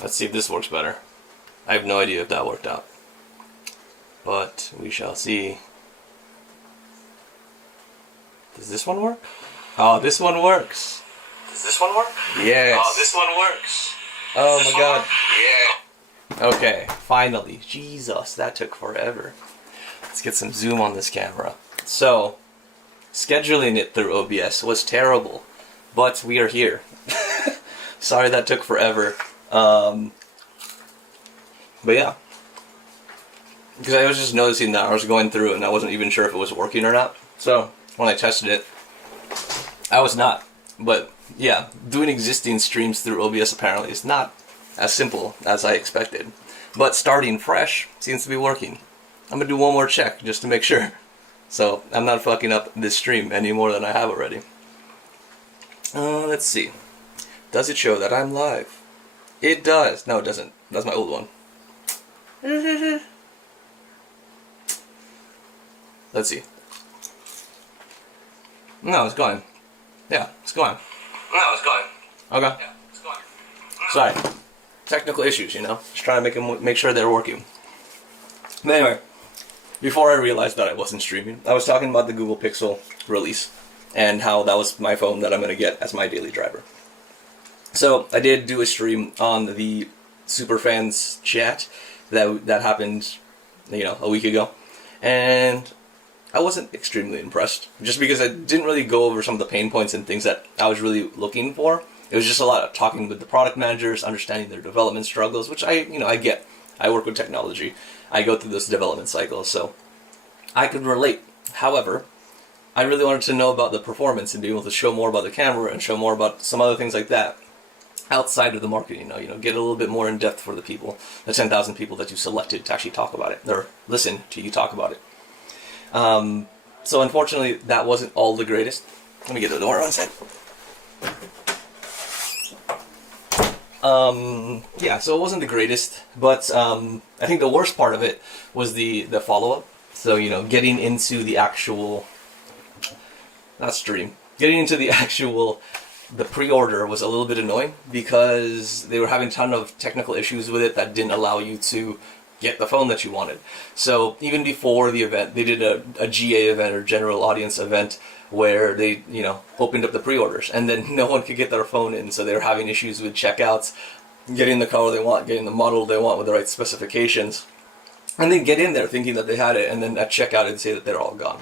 Let's see if this works better. I have no idea if that worked out, but we shall see. Does this one work? Oh, this one works. Does this one work? Yes. Oh, this one works. Oh my god. Yeah. Okay, finally. Jesus, that took forever. Let's get some zoom on this camera. So, scheduling it through OBS was terrible, but we are here. Sorry that took forever. But yeah. Because I was just noticing that I was going through and I wasn't even sure if it was working or not. So, when I tested it, I was not. But yeah, doing existing streams through OBS apparently is not as simple as I expected. But starting fresh seems to be working. I'm gonna do one more check just to make sure. So I'm not fucking up this stream any more than I have already. Let's see. Does it show that I'm live? It does. No, it doesn't. That's my old one. Let's see. No, it's going. Yeah, it's going. No, it's going. Okay. Yeah, it's going. Sorry. Technical issues, you know? Just trying to make sure they're working. But anyway, before I realized that I wasn't streaming, I was talking about the Google Pixel release and how that was my phone that I'm going to get as my daily driver. So, I did do a stream on the Superfans chat that happened, you know, a week ago. And I wasn't extremely impressed, just because I didn't really go over some of the pain points and things that I was really looking for. It was just a lot of talking with the product managers, understanding their development struggles, which I get. I work with technology. I go through this development cycle, so I could relate. However, I really wanted to know about the performance and be able to show more about the camera and show more about some other things like that outside of the marketing. You know, get a little bit more in depth for the people, the 10,000 people that you selected to actually talk about it or listen to you talk about it. So unfortunately, that wasn't all the greatest. Let me get the door on set. Yeah, so it wasn't the greatest, but I think the worst part of it was the follow-up. So, you know, getting into the actual, not stream, getting into the actual, the pre-order was a little bit annoying because they were having a ton of technical issues with it that didn't allow you to get the phone that you wanted. So even before the event, they did a GA event or general audience event where they, you know, opened up the pre-orders, and then no one could get their phone in, so they were having issues with checkouts, getting the color they want, getting the model they want with the right specifications, and then get in there thinking that they had it, and then at checkout it'd say that they're all gone.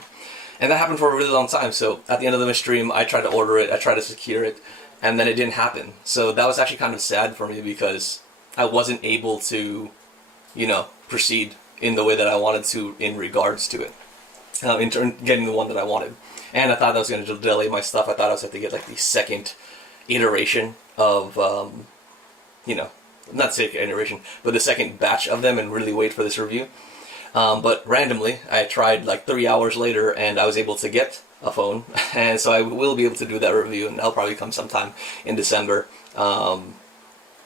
And that happened for a really long time. So at the end of the stream, I tried to order it, I tried to secure it, and then it didn't happen. So that was actually kind of sad for me because I wasn't able to, you know, proceed in the way that I wanted to in regards to it, in turn getting the one that I wanted. And I thought that was going to delay my stuff. I thought I was going to get like the second iteration of, you know, not second iteration, but the second batch of them and really wait for this review. But randomly, I tried like 3 hours later and I was able to get a phone. And so I will be able to do that review, and that'll probably come sometime in December,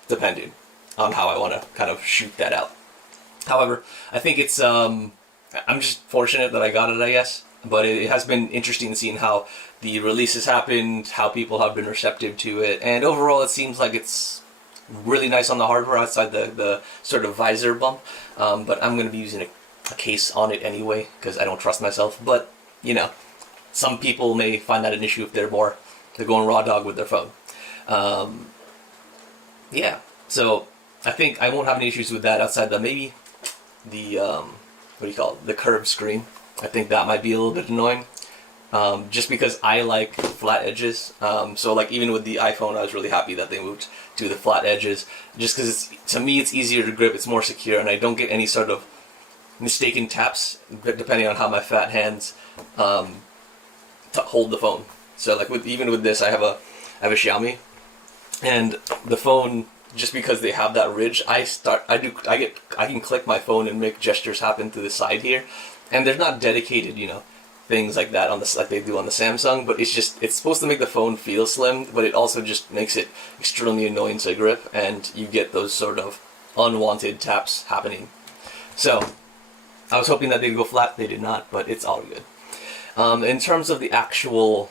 depending on how I want to kind of shoot that out. However, I think it's, I'm just fortunate that I got it, I guess. But it has been interesting seeing how the releases happened, how people have been receptive to it, and overall it seems like it's really nice on the hardware outside the sort of visor bump. But I'm going to be using a case on it anyway because I don't trust myself. But, you know, some people may find that an issue if they're going raw dog with their phone. Yeah, so I think I won't have any issues with that outside maybe the, what do you call it, the curved screen. I think that might be a little bit annoying, just because I like flat edges. So like even with the iPhone, I was really happy that they moved to the flat edges, just because to me it's easier to grip, it's more secure, and I don't get any sort of mistaken taps depending on how my fat hands hold the phone. So like even with this, I have a Xiaomi, and the phone, just because they have that ridge, I can click my phone and make gestures happen to the side here. And they're not dedicated, you know, things like that like they do on the Samsung, but it's supposed to make the phone feel slim, but it also just makes it extremely annoying to grip, and you get those sort of unwanted taps happening. So, I was hoping that they'd go flat, they did not, but it's all good. In terms of the actual,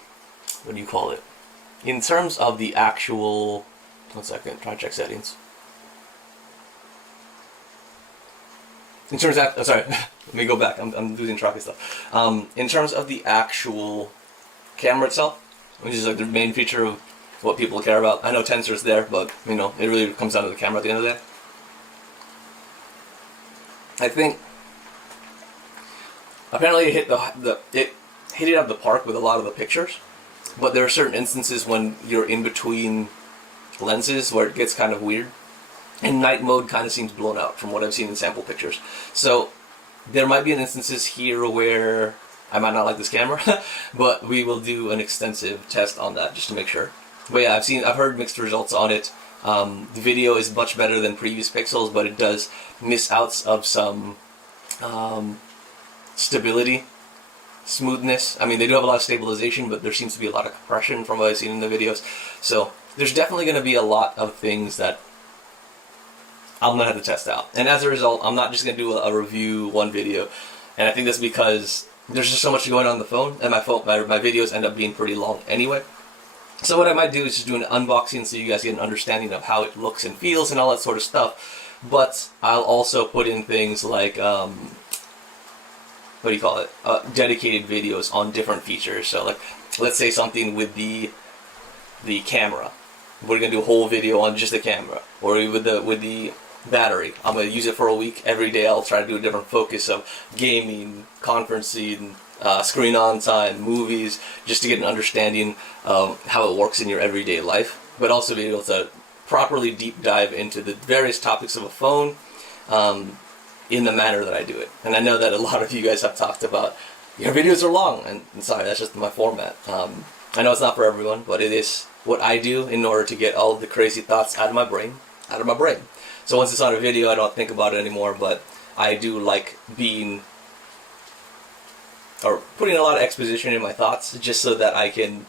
what do you call it? In terms of the actual, 1 second, try to check settings. in terms of, oh, sorry, let me go back. I'm losing track of stuff. In terms of the actual camera itself, which is like the main feature of what people care about. I know tensor's there, but you know, it really comes down to the camera at the end of the day. I think apparently it hit it hit it out of the park with a lot of the pictures, but there are certain instances when you're in between lenses where it gets kind of weird. And night mode kind of seems blown out from what I've seen in sample pictures. So there might be instances here where I might not like this camera, but we will do an extensive test on that just to make sure. But yeah, I've heard mixed results on it. The video is much better than previous Pixels, but it does miss out of some stability, smoothness. I mean, they do have a lot of stabilization, but there seems to be a lot of compression from what I've seen in the videos. So there's definitely going to be a lot of things that I'm going to have to test out. And as a result, I'm not just going to do a review, one video. And I think that's because there's just so much going on the phone, and my videos end up being pretty long anyway. So what I might do is just do an unboxing so you guys get an understanding of how it looks and feels and all that sort of stuff. But I'll also put in things like, what do you call it? Dedicated videos on different features. So like, let's say something with the camera. We're going to do a whole video on just the camera. Or with the battery. I'm going to use it for a week. Every day I'll try to do a different focus of gaming, conferencing, screen on time, movies, just to get an understanding of how it works in your everyday life. But also be able to properly deep dive into the various topics of a phone in the manner that I do it. And I know that a lot of you guys have talked about, your videos are long, and sorry, that's just my format. I know it's not for everyone, but it is what I do in order to get all of the crazy thoughts out of my brain. So once it's on a video, I don't think about it anymore, but I do like putting a lot of exposition in my thoughts just so that I can,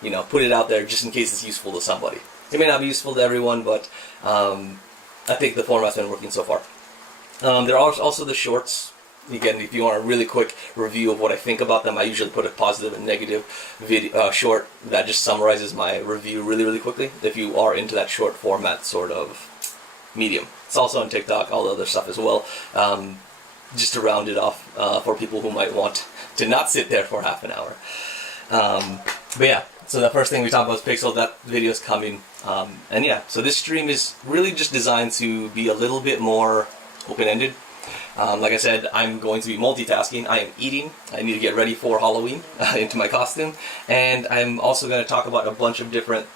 you know, put it out there just in case it's useful to somebody. It may not be useful to everyone, but I think the format's been working so far. There are also the shorts. Again, if you want a really quick review of what I think about them, I usually put a positive and negative video short that just summarizes my review really, really quickly, if you are into that short format sort of medium. It's also on TikTok, all the other stuff as well, just to round it off for people who might want to not sit there for half an hour. But yeah, so the first thing we talked about is Pixel. That video is coming. And yeah, so this stream is really just designed to be a little bit more open-ended. Like I said, I'm going to be multitasking. I am eating. I need to get ready for Halloween into my costume. And I'm also going to talk about a bunch of different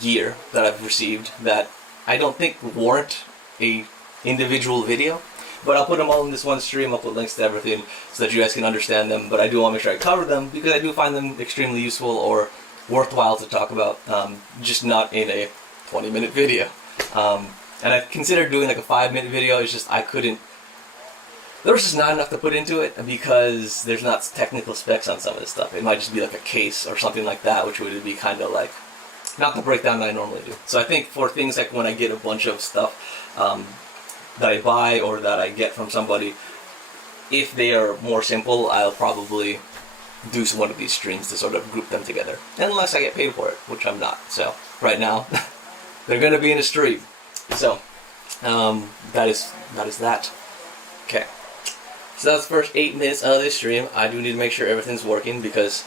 gear that I've received that I don't think warrant a individual video. But I'll put them all in this one stream. I'll put links to everything so that you guys can understand them. But I do want to make sure I cover them because I do find them extremely useful or worthwhile to talk about, just not in a 20-minute video. And I considered doing like a 5-minute video. It's just I couldn't. There was just not enough to put into it because there's not technical specs on some of this stuff. It might just be like a case or something like that, which would be kind of like not the breakdown that I normally do. So I think for things like when I get a bunch of stuff that I buy or that I get from somebody, if they are more simple, I'll probably do one of these streams to sort of group them together. Unless I get paid for it, which I'm not. So right now, they're going to be in a stream. So that is that. Okay. So that's the first 8 minutes of this stream. I do need to make sure everything's working because,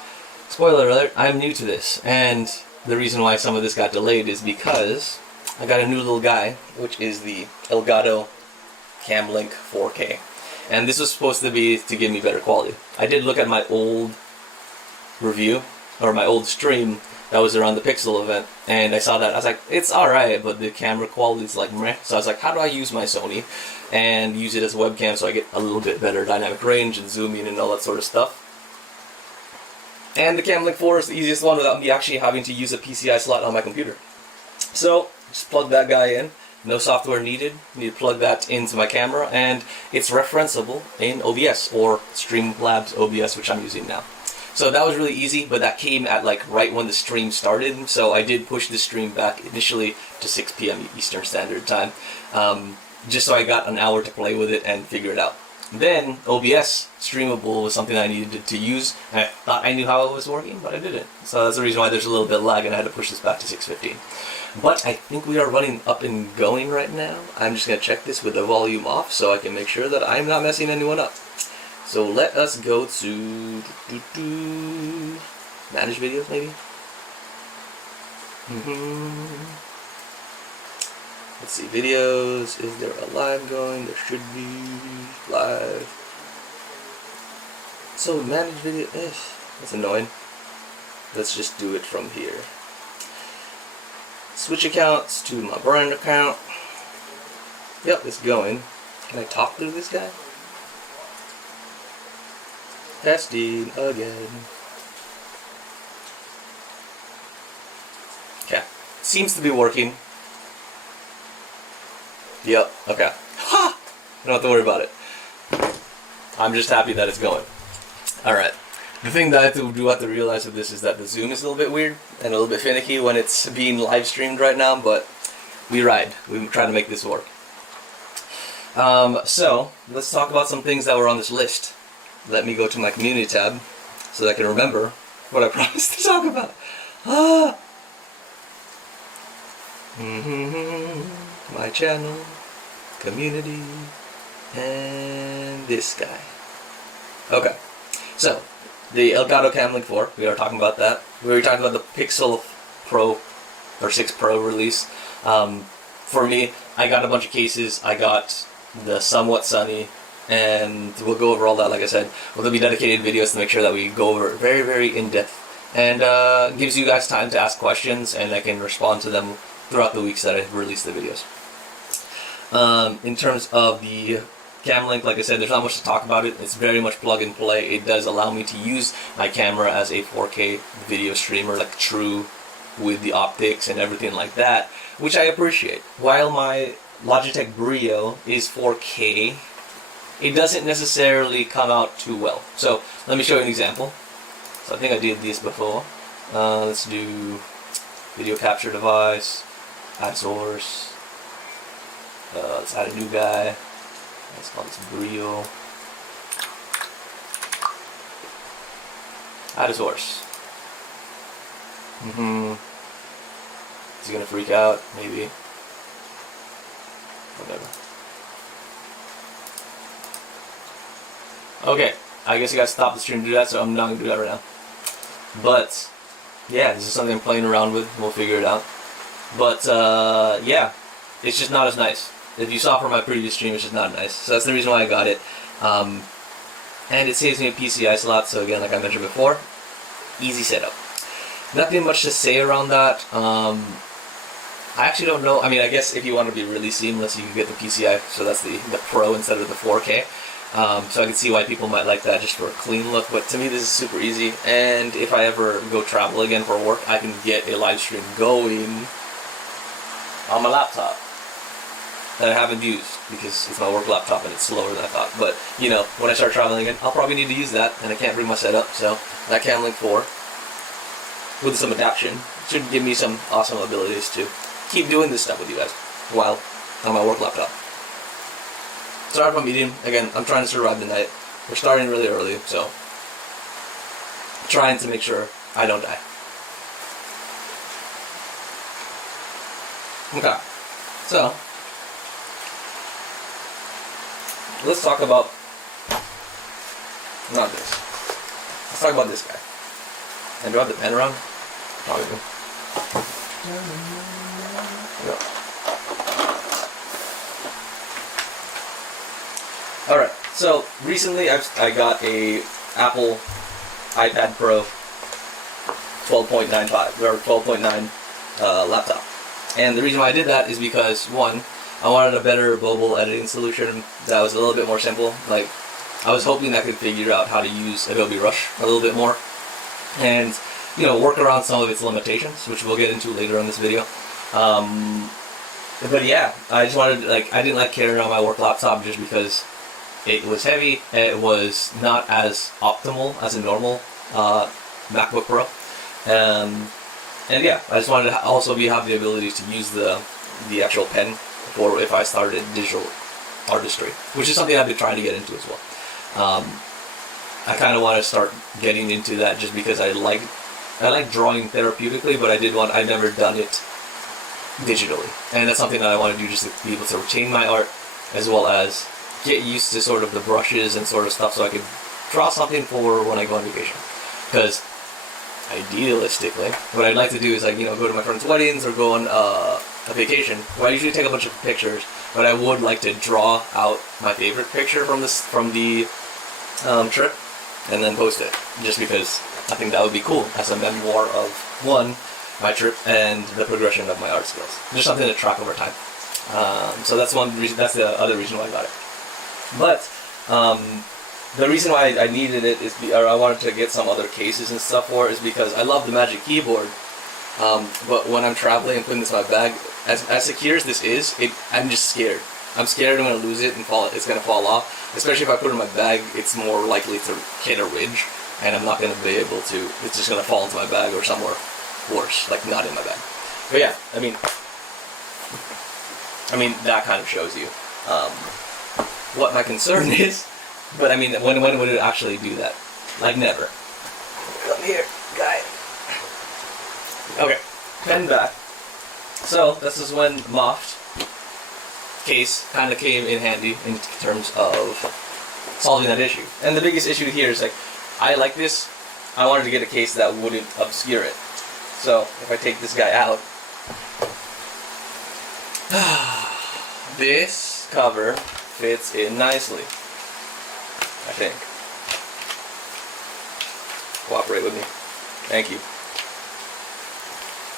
spoiler alert, I'm new to this. And the reason why some of this got delayed is because I got a new little guy, which is the Elgato Camlink 4K. And this was supposed to be to give me better quality. I did look at my old review, or my old stream that was around the Pixel event, and I saw that. I was like, it's alright, but the camera quality is like meh. So I was like, how do I use my Sony and use it as a webcam so I get a little bit better dynamic range and zooming and all that sort of stuff? And the Camlink 4 is the easiest one without me actually having to use a PCI slot on my computer. So just plug that guy in. No software needed. Need to plug that into my camera, and it's referenceable in OBS or Streamlabs OBS, which I'm using now. So that was really easy, but that came at like right when the stream started. So I did push the stream back initially to 6 p.m. Eastern Standard Time, just so I got an hour to play with it and figure it out. Then OBS streamable was something I needed to use, and I thought I knew how it was working, but I didn't. So that's the reason why there's a little bit of lag, and I had to push this back to 6:15. But I think we are running up and going right now. I'm just going to check this with the volume off so I can make sure that I'm not messing anyone up. So let us go to manage videos, maybe. Let's see, videos. Is there a live going? There should be live. So manage video. That's annoying. Let's just do it from here. Switch accounts to my brand account. Yep, it's going. Can I talk through this guy? Testing again. Okay. Seems to be working. Yep, okay. Ha! I don't have to worry about it. I'm just happy that it's going. Alright. The thing that I do have to realize with this is that the zoom is a little bit weird and a little bit finicky when it's being live streamed right now, but we ride. We try to make this work. So, let's talk about some things that were on this list. Let me go to my community tab so that I can remember what I promised to talk about. My channel, community, and this guy. Okay, so the Elgato Camlink 4, we are talking about that. We were talking about the Pixel Pro or 6 Pro release. For me, I got a bunch of cases. I got the Somewhat Sunny, and we'll go over all that, like I said. There'll be dedicated videos to make sure that we go over it very, very in-depth. And gives you guys time to ask questions, and I can respond to them throughout the weeks that I release the videos. In terms of the Camlink, like I said, there's not much to talk about it. It's very much plug and play. It does allow me to use my camera as a 4K video streamer, like true, with the optics and everything like that, which I appreciate. While my Logitech Brio is 4K, it doesn't necessarily come out too well. So let me show you an example. So I think I did this before. Let's do video capture device, add source. Let's add a new guy. Let's call this Brio. Add a source. Is he gonna freak out? Maybe. Whatever. Okay, I guess you gotta stop the stream to do that, so I'm not gonna do that right now. But yeah, this is something I'm playing around with. We'll figure it out. But yeah, it's just not as nice. If you saw from my previous stream, it's just not nice. So that's the reason why I got it. And it saves me a PCI slot, so again, like I mentioned before, easy setup. Nothing much to say around that. I actually don't know. I mean, I guess if you want to be really seamless, you can get the PCI, so that's the Pro instead of the 4K. So I can see why people might like that just for a clean look, but to me this is super easy, and if I ever go travel again for work, I can get a live stream going on my laptop that I haven't used because it's my work laptop and it's slower than I thought. But, you know, when I start traveling again, I'll probably need to use that, and I can't bring my setup, so that Camlink 4, with some adaptation, should give me some awesome abilities to keep doing this stuff with you guys while on my work laptop. Sorry if I'm eating. Again, I'm trying to survive the night. We're starting really early, so trying to make sure I don't die. Okay, so let's talk about not this. Let's talk about this guy. And do I have the pen around? Probably do. Yep. Alright, so recently I got a Apple iPad Pro 12.95 or 12.9 laptop. And the reason why I did that is because, one, I wanted a better mobile editing solution that was a little bit more simple. Like, I was hoping I could figure out how to use Adobe Rush a little bit more and, you know, work around some of its limitations, which we'll get into later in this video. But yeah, I just wanted, like, I didn't like carrying around my work laptop just because it was heavy, and it was not as optimal as a normal MacBook Pro. And yeah, I just wanted to also have the ability to use the actual pen for if I started digital artistry, which is something I've been trying to get into as well. I kind of want to start getting into that just because I like drawing therapeutically, but I've never done it digitally, and that's something that I want to do, just to be able to retain my art as well as get used to sort of the brushes and sort of stuff, so I can draw something for when I go on vacation. Because idealistically, what I'd like to do is, like, you know, go to my friends' weddings or go on a vacation where I usually take a bunch of pictures, but I would like to draw out my favorite picture from the trip and then post it, just because I think that would be cool as a memoir of one, my trip, and the progression of my art skills. Just something to track over time. So that's one reason. That's the other reason why I got it. But the reason why I needed it is, or I wanted to get some other cases and stuff for it, is because I love the Magic Keyboard. But when I'm traveling and putting this in my bag, as secure as this is, I'm just scared. I'm scared I'm going to lose it and it's going to fall off. Especially if I put it in my bag, it's more likely to hit a ridge, and I'm not going to be able to. It's just going to fall into my bag or somewhere worse, like not in my bag. But yeah, I mean that kind of shows you what my concern is. But I mean, when would it actually do that? Like, never. Come here, guy. Okay, pen back. So this is when Moft case kind of came in handy in terms of solving that issue. And the biggest issue here is, like, I like this. I wanted to get a case that wouldn't obscure it. So if I take this guy out, this cover fits in nicely, I think. Cooperate with me. Thank you.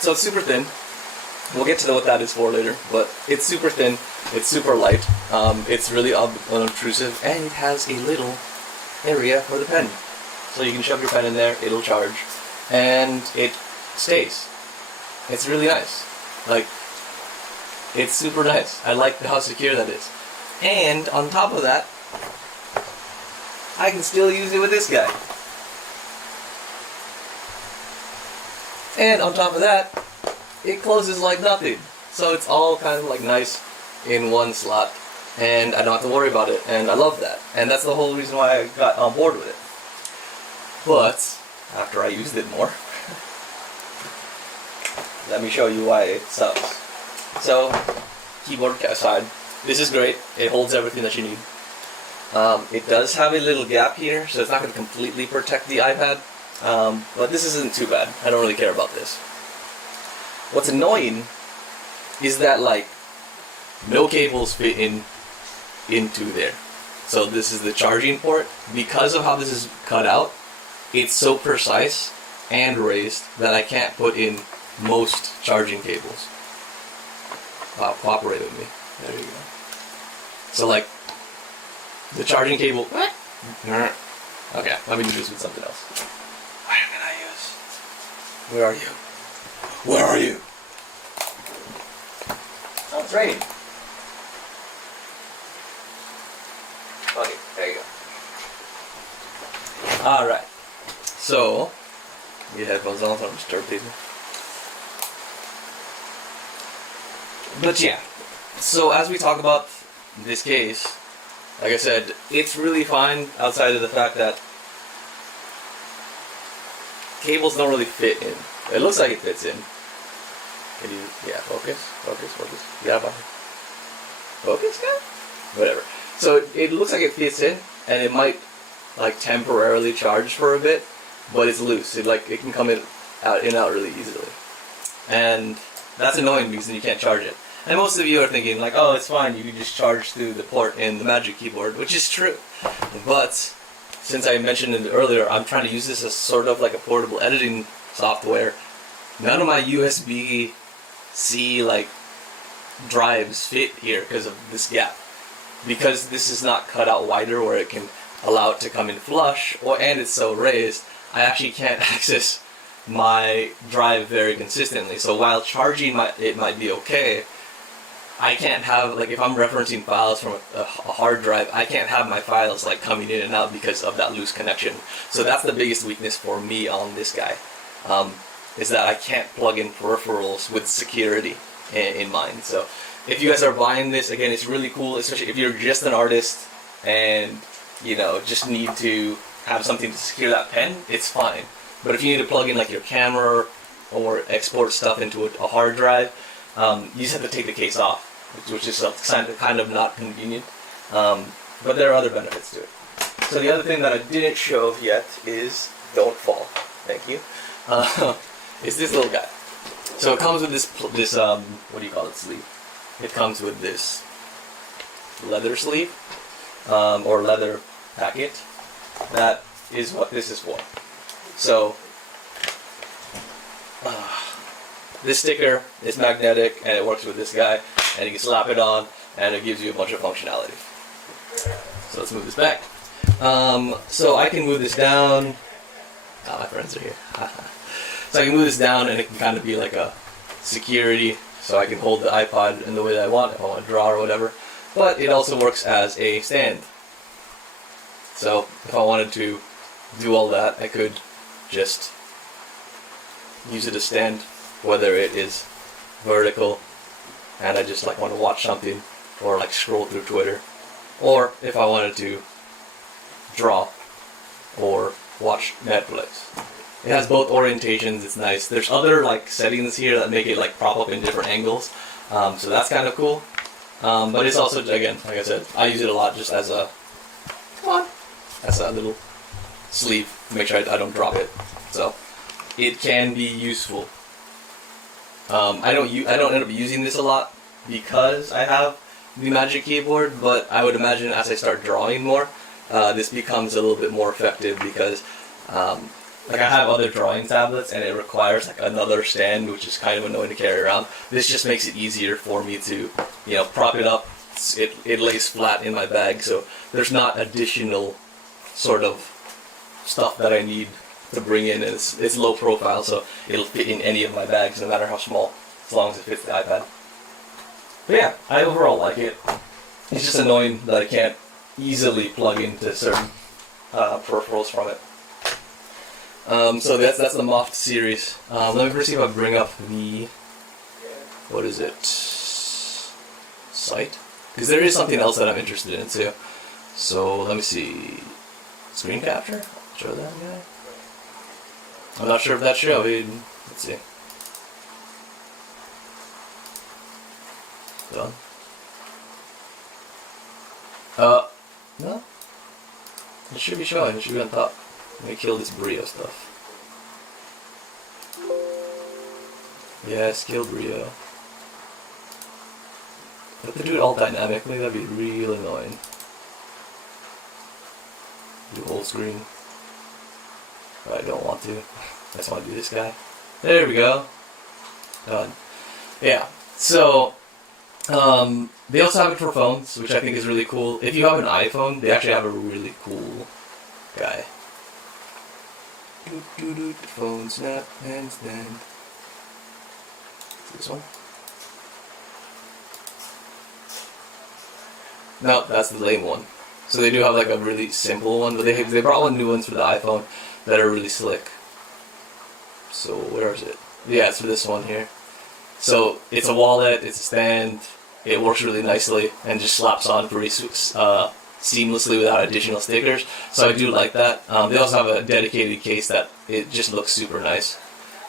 So it's super thin. We'll get to what that is for later, but it's super thin, it's super light, it's really unobtrusive, and it has a little area for the pen. So you can shove your pen in there, it'll charge, and it stays. It's really nice. Like, it's super nice. I like how secure that is. And on top of that, I can still use it with this guy. And on top of that, it closes like nothing. So it's all kind of like nice in one slot, and I don't have to worry about it, and I love that. And that's the whole reason why I got on board with it. But after I used it more, let me show you why it sucks. So, keyboard aside, this is great. It holds everything that you need. It does have a little gap here, so it's not going to completely protect the iPad. But this isn't too bad. I don't really care about this. What's annoying is that, like, no cables fit into there. So this is the charging port. Because of how this is cut out, it's so precise and raised that I can't put in most charging cables. Wow, cooperate with me. There you go. So, like, the charging cable. What? Okay, let me do this with something else. What can I use? Where are you? Where are you? Oh, it's raining. Okay, there you go. Alright. So, get headphones on so I don't disturb people. But yeah, so as we talk about this case, like I said, it's really fine outside of the fact that cables don't really fit in. It looks like it fits in. Can you, yeah, focus. Yeah, focus, guy? Whatever. So it looks like it fits in, and it might, like, temporarily charge for a bit, but it's loose. It can come in and out really easily. And that's annoying because then you can't charge it. And most of you are thinking, like, oh, it's fine, you can just charge through the port in the Magic Keyboard, which is true. But since I mentioned it earlier, I'm trying to use this as sort of like a portable editing software. None of my USB-C, like, drives fit here because of this gap. Because this is not cut out wider where it can allow it to come in flush, and it's so raised, I actually can't access my drive very consistently. So while charging it might be okay, I can't have, like, if I'm referencing files from a hard drive, I can't have my files, like, coming in and out because of that loose connection. So that's the biggest weakness for me on this guy, is that I can't plug in peripherals with security in mind. So if you guys are buying this, again, it's really cool, especially if you're just an artist and, you know, just need to have something to secure that pen, it's fine. But if you need to plug in like your camera or export stuff into a hard drive, you just have to take the case off, which is kind of not convenient. But there are other benefits to it. So the other thing that I didn't show yet is, don't fall, thank you, is this little guy. So it comes with this what do you call it, sleeve? It comes with this leather sleeve, or leather packet. That is what this is for. So, this sticker is magnetic and it works with this guy, and you can slap it on and it gives you a bunch of functionality. So let's move this back. So I can move this down. Oh, my friends are here. So I can move this down and it can kind of be like a security, so I can hold the iPod in the way that I want, if I want to draw or whatever. But it also works as a stand. So if I wanted to do all that, I could just use it as stand, whether it is vertical and I just like want to watch something or like scroll through Twitter, or if I wanted to draw or watch Netflix. It has both orientations, it's nice. There's other like settings here that make it like prop up in different angles, so that's kind of cool. But it's also, again, like I said, I use it a lot just as a little sleeve to make sure I don't drop it. So it can be useful. I don't end up using this a lot because I have the Magic Keyboard, but I would imagine as I start drawing more, this becomes a little bit more effective because like I have other drawing tablets and it requires like another stand, which is kind of annoying to carry around. This just makes it easier for me to, you know, prop it up. It lays flat in my bag, so there's not additional sort of stuff that I need to bring in. It's low profile, so it'll fit in any of my bags, no matter how small, as long as it fits the iPad. But yeah, I overall like it. It's just annoying that I can't easily plug into certain peripherals from it. So that's the Moft series. Let me first see if I bring up the, what is it, site? Because there is something else that I'm interested in too. So let me see, screen capture? Show that guy? I'm not sure if that's showing. Let's see. Done. No? It should be showing, it should be on top. Let me kill this Brio stuff. Yes, kill Brio. If they do it all dynamically, that'd be real annoying. Do whole screen. But I don't want to. I just want to do this guy. There we go. Done. Yeah. So, they also have it for phones, which I think is really cool. If you have an iPhone, they actually have a really cool guy. Phone snap and stand. This one? No, that's the lame one. So they do have like a really simple one, but they brought one new ones for the iPhone that are really slick. So where is it? Yeah, it's for this one here. So it's a wallet, it's a stand, it works really nicely and just slaps on pretty seamlessly without additional stickers. So I do like that. They also have a dedicated case that it just looks super nice.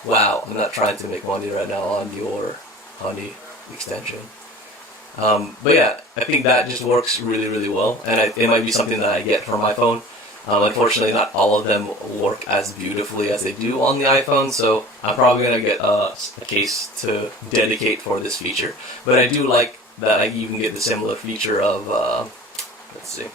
Wow, I'm not trying to make money right now on the extension. But yeah, I think that just works really, really well, and it might be something that I get for my phone. Unfortunately, not all of them work as beautifully as they do on the iPhone, so I'm probably going to get a case to dedicate for this feature. But I do like that you can get the similar feature of, let's see,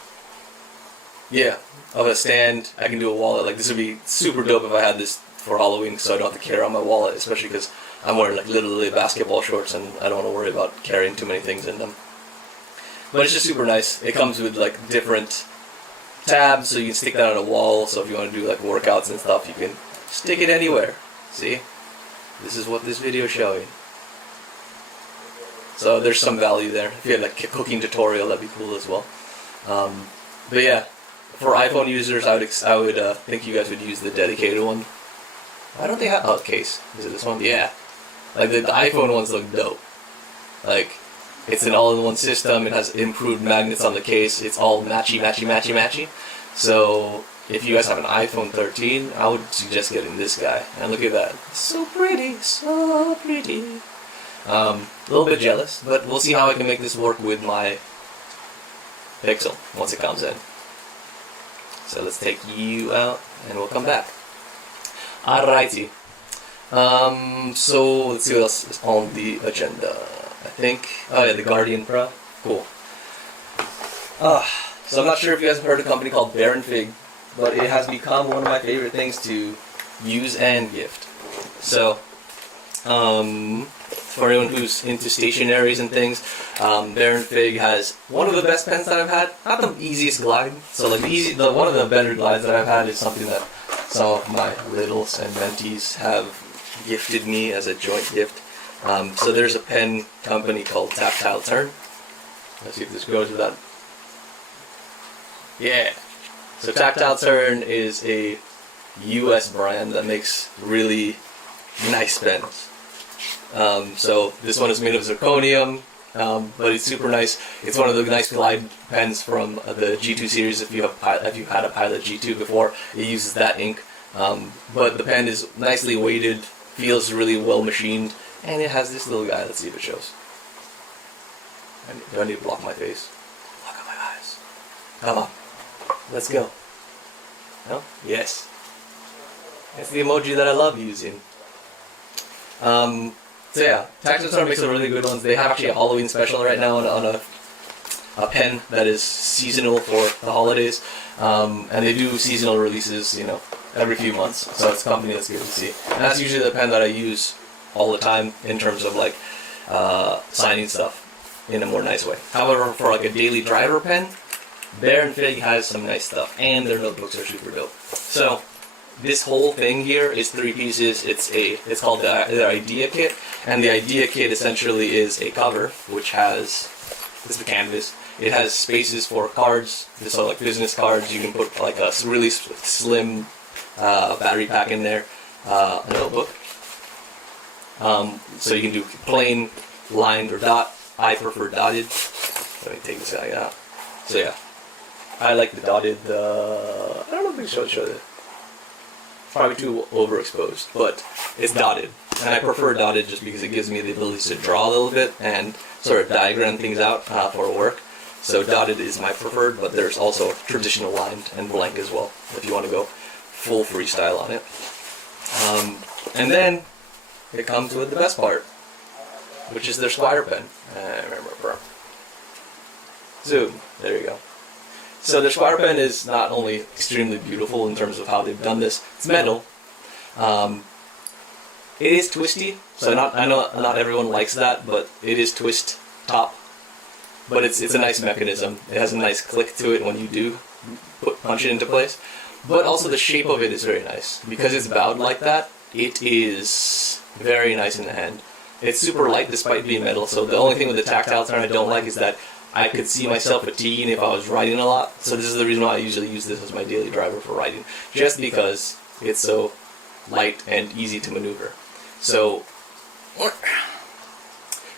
yeah, of a stand. I can do a wallet. Like, this would be super dope if I had this for Halloween, so I don't have to carry around my wallet, especially because I'm wearing like literally basketball shorts and I don't want to worry about carrying too many things in them. But it's just super nice. It comes with like different tabs, so you can stick that on a wall, so if you want to do like workouts and stuff, you can stick it anywhere. See? This is what this video is showing. So there's some value there. If you had like a cooking tutorial, that'd be cool as well. But yeah, for iPhone users, I would think you guys would use the dedicated one. I don't think case. Is it this one? Yeah. Like the iPhone ones look dope. Like It's an all-in-one system. It has improved magnets on the case. It's all matchy. So if you guys have an iPhone 13, I would suggest getting this guy. And look at that. So pretty, so pretty. A little bit jealous, but we'll see how I can make this work with my Pixel once it comes in. So let's take you out and we'll come back. Alrighty. So let's see what else is on the agenda. I think, oh yeah, the Guardian Pro. Cool. So I'm not sure if you guys have heard of a company called Bear and Fig, but it has become one of my favorite things to use and gift. So, for anyone who's into stationaries and things, Bear and Fig has one of the best pens that I've had. Not the easiest glide. So like one of the better glides that I've had is something that some of my littles and mentees have gifted me as a joint gift. So there's a pen company called Tactile Turn. Let's see if this goes with that. Yeah. So Tactile Turn is a US brand that makes really nice pens. So this one is made of zirconium, but it's super nice. It's one of the nice glide pens from the G2 series. If you've had a Pilot G2 before, it uses that ink. But the pen is nicely weighted, feels really well machined, and it has this little guy. Let's see if it shows. Do I need to block my face? Look at my eyes. Come on. Let's go. No? Yes. It's the emoji that I love using. So yeah, Tactile Turn makes some really good ones. They have actually a Halloween special right now on a pen that is seasonal for the holidays. And they do seasonal releases, you know, every few months. So it's a company that's good to see. And that's usually the pen that I use all the time in terms of like signing stuff in a more nice way. However, for like a daily driver pen, Bear and Fig has some nice stuff, and their notebooks are super dope. So this whole thing here is 3 pieces. It's called the Idea Kit, and the Idea Kit essentially is a cover which has this is the canvas. It has spaces for cards. This are like business cards. You can put like a really slim battery pack in there, a notebook. So you can do plain, lined, or dot. I prefer dotted. Let me take this guy out. So yeah, I like the dotted. I don't know if we should show it. It's probably too overexposed, but it's dotted, and I prefer dotted just because it gives me the ability to draw a little bit and sort of diagram things out for work. So dotted is my preferred, but there's also traditional lined and blank as well if you want to go full freestyle on it. And then it comes with the best part, which is their Squire pen. Remember, zoom. There you go. So their Squire pen is not only extremely beautiful in terms of how they've done this. It's metal. It is twisty, so I know not everyone likes that, but it is twist top. But it's a nice mechanism. It has a nice click to it when you do punch it into place. But also the shape of it is very nice. Because it's bowed like that, it is very nice in the hand. It's super light despite being metal, so the only thing with the Tactile Turn I don't like is that I could see myself fatiguing if I was writing a lot. So this is the reason why I usually use this as my daily driver for writing. Just because it's so light and easy to maneuver. So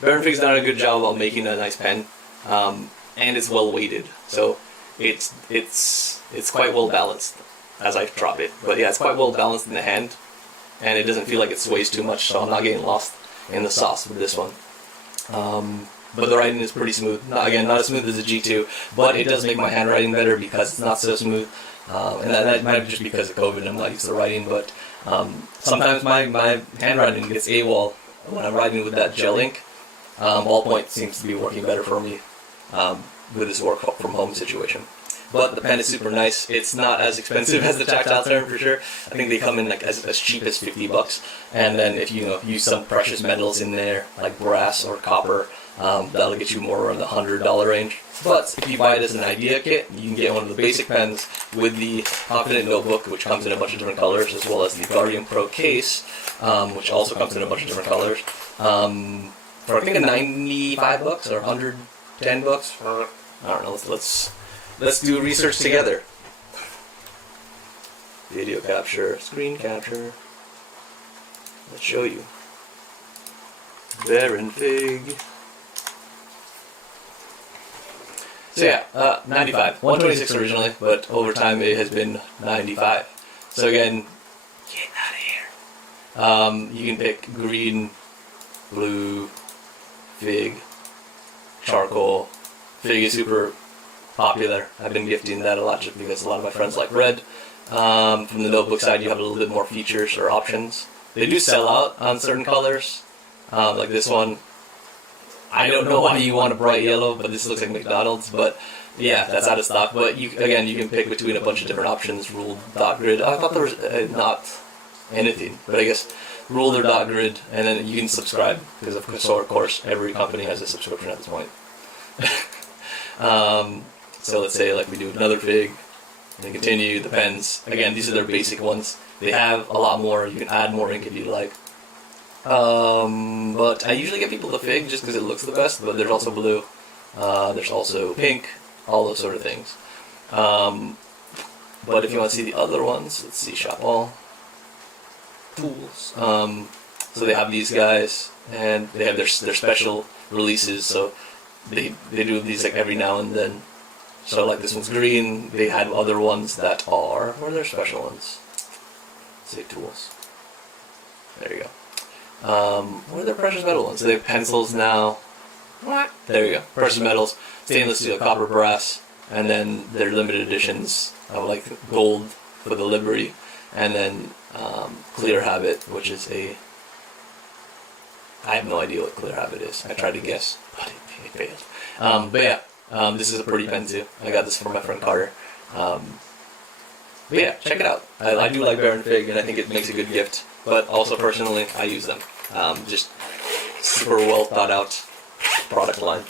Bear and Fig's done a good job of making a nice pen. And it's well weighted. So it's quite well balanced as I drop it. But yeah, it's quite well balanced in the hand. And it doesn't feel like it sways too much, so I'm not getting lost in the sauce with this one. But the writing is pretty smooth. Again, not as smooth as the G2, but it does make my handwriting better because it's not so smooth. And that might be just because of COVID, I'm not used to writing, but sometimes my handwriting gets AWOL when I'm writing with that gel ink. Ballpoint seems to be working better for me with this work from home situation. But the pen is super nice. It's not as expensive as the Tactile Turn for sure. I think they come in like as cheap as $50. And then if you use some precious metals in there, like brass or copper, that'll get you more in the $100 range. But if you buy it as an Idea Kit, you can get one of the basic pens with the Confident Notebook, which comes in a bunch of different colors, as well as the Guardian Pro case, which also comes in a bunch of different colors. For I think $95 or $110. I don't know. Let's do research together. Video capture, screen capture. Let's show you. Bear and Fig. So yeah, 95. 126 originally, but over time it has been 95. So again, get out of here. You can pick green, blue, fig, charcoal. Fig is super popular. I've been gifting that a lot just because a lot of my friends like red. From the notebook side, you have a little bit more features or options. They do sell out on certain colors, like this one. I don't know why you want a bright yellow, but this looks like McDonald's. But yeah, that's out of stock. But you can pick between a bunch of different options. Ruled, dot grid. I thought there was not anything, but I guess ruled or dot grid, and then you can subscribe because of course every company has a subscription at this point. So let's say like we do another fig, and continue the pens. Again, these are their basic ones. They have a lot more. You can add more ink if you like. But I usually get people the fig just because it looks the best, but there's also blue, there's also pink, all those sort of things. But if you want to see the other ones, let's see, shop all, tools. So they have these guys, and they have their special releases, so they do these like every now and then. So like this one's green, they had other ones that are, what are their special ones? Let's see, tools. There you go. What are their precious metal ones? So they have pencils now. What? There you go. Precious metals, stainless steel, copper, brass, and then their limited editions of like gold for the livery, and then clear habit, which is a. I have no idea what clear habit is. I tried to guess, but it failed. But yeah, this is a pretty pen too. I got this from my friend Carter. But yeah, check it out. I do like Baron Fig, and I think it makes a good gift. But also personally, I use them. Just super well thought out product line.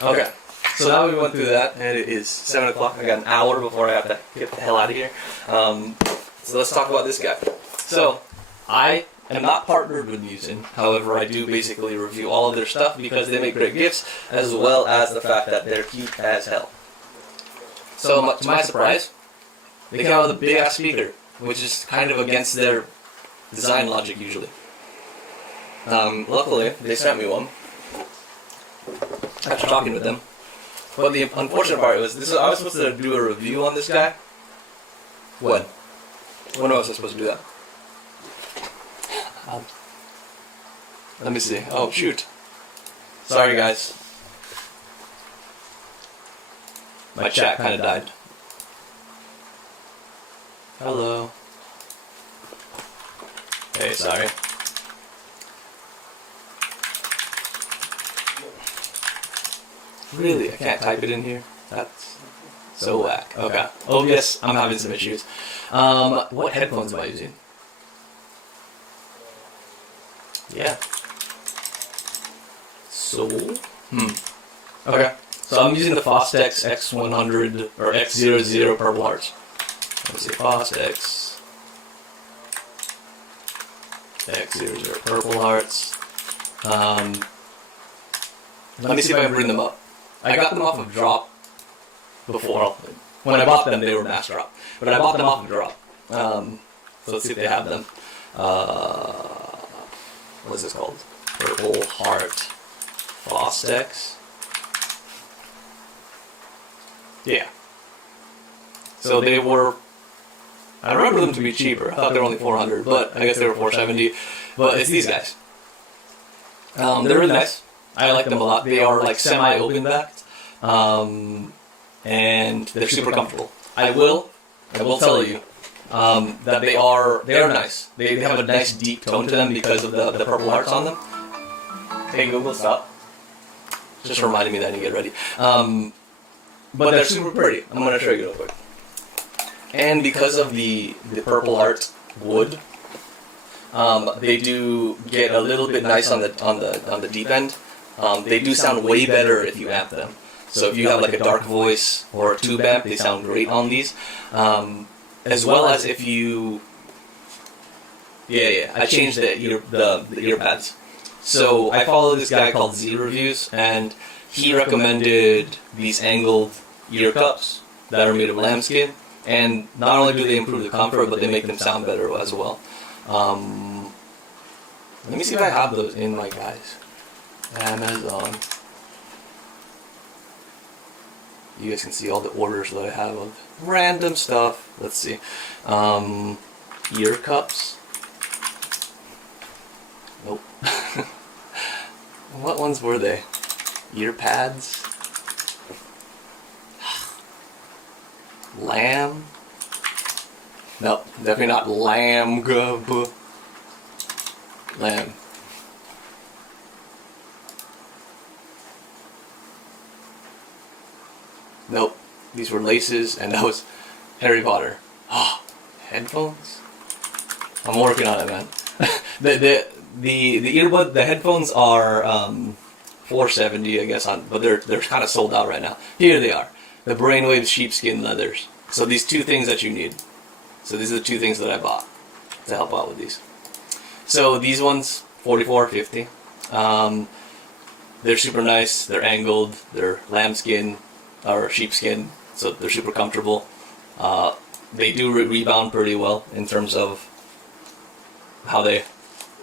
Okay, so now we went through that, and it is 7 o'clock. I got an hour before I have to get the hell out of here. So let's talk about this guy. So I am not partnered with Muzen. However, I do basically review all of their stuff because they make great gifts, as well as the fact that they're cute as hell. So to my surprise, they came out with a big ass speaker, which is kind of against their design logic usually. Luckily, they sent me one after talking with them. But the unfortunate part was, I was supposed to do a review on this guy. When? When was I supposed to do that? Let me see. Oh, shoot. Sorry, guys. My chat kind of died. Hello. Hey, sorry. Really? I can't type it in here? That's so whack. Okay. OBS, I'm having some issues. What headphones am I using? Yeah. So? Okay. So I'm using the Fostex X100 or X00 Purple Hearts. Let's see, Fostex X00 Purple Hearts. Let me see if I can bring them up. I got them off of Drop before. When I bought them, they were mass drop. But I bought them off of Drop. So let's see if they have them. What is this called? Purple Heart Fostex. Yeah. So they were. I remember them to be cheaper. I thought they were only $400, but I guess they were $470. But it's these guys. They're really nice. I like them a lot. They are like semi-open backed, and they're super comfortable. I will tell you that they are nice. They have a nice deep tone to them because of the purple hearts on them. Hey Google, stop. Just reminding me that I need to get ready. But they're super pretty. I'm gonna show you real quick. And because of the purple heart wood, they do get a little bit nice on the deep end. They do sound way better if you amp them. So if you have like a dark voice or a tube amp, they sound great on these. As well as if you, I changed the ear pads. So I follow this guy called Z Reviews, and he recommended these angled ear cups that are made of lambskin. And not only do they improve the comfort, but they make them sound better as well. Let me see if I have those in my guys. Amazon. you guys can see all the orders that I have of random stuff. Let's see. Ear cups. Nope. What ones were they? Ear pads. Lamb. Nope, definitely not lamb. Lamb. Nope, these were laces, and that was Harry Potter. Oh, headphones. I'm working on it, man. the earbud, the headphones are $470, I guess, but they're kind of sold out right now. Here they are, the Brainwave sheepskin leathers. So these two things that you need. So these are the two things that I bought to help out with these. So these ones, $44.50. They're super nice. They're angled. They're lambskin or sheepskin, so they're super comfortable. They do rebound pretty well in terms of how they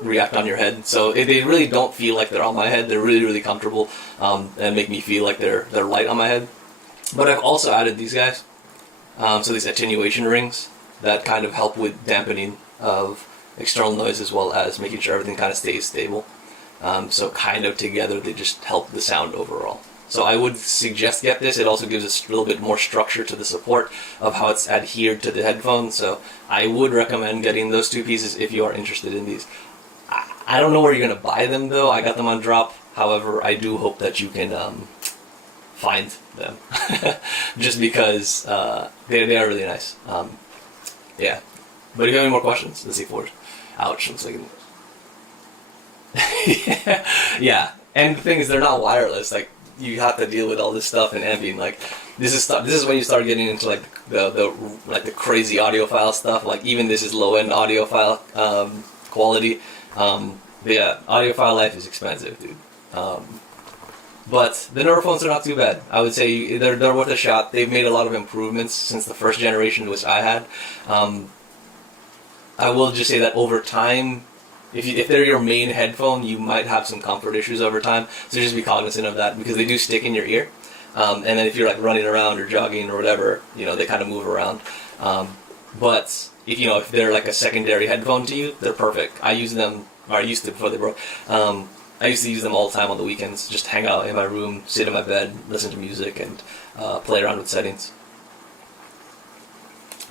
react on your head. So they really don't feel like they're on my head. They're really, really comfortable and make me feel like they're light on my head. But I've also added these guys. So these attenuation rings that kind of help with dampening of external noise as well as making sure everything kind of stays stable. So kind of together they just help the sound overall. So I would suggest get this. It also gives us a little bit more structure to the support of how it's adhered to the headphone. So I would recommend getting those two pieces if you are interested in these. I don't know where you're going to buy them though. I got them on drop. However, I do hope that you can find them. Just because they are really nice. Yeah. But if you have any more questions, let's see forward. Ouch. Looks like yeah. And the thing is, they're not wireless. Like, you have to deal with all this stuff and ambient. Like, this is when you start getting into like the crazy audiophile stuff. Like, even this is low end audiophile quality. But yeah, audiophile life is expensive, dude. But the Neurophones are not too bad. I would say they're worth a shot. They've made a lot of improvements since the first generation, which I had. I will just say that over time, if they're your main headphone, you might have some comfort issues over time. So just be cognizant of that because they do stick in your ear. And then if you're like running around or jogging or whatever, they kind of move around. But if they're like a secondary headphone to you, they're perfect. I use them, or I used to before they broke. I used to use them all the time on the weekends. Just hang out in my room, sit in my bed, listen to music, and play around with settings.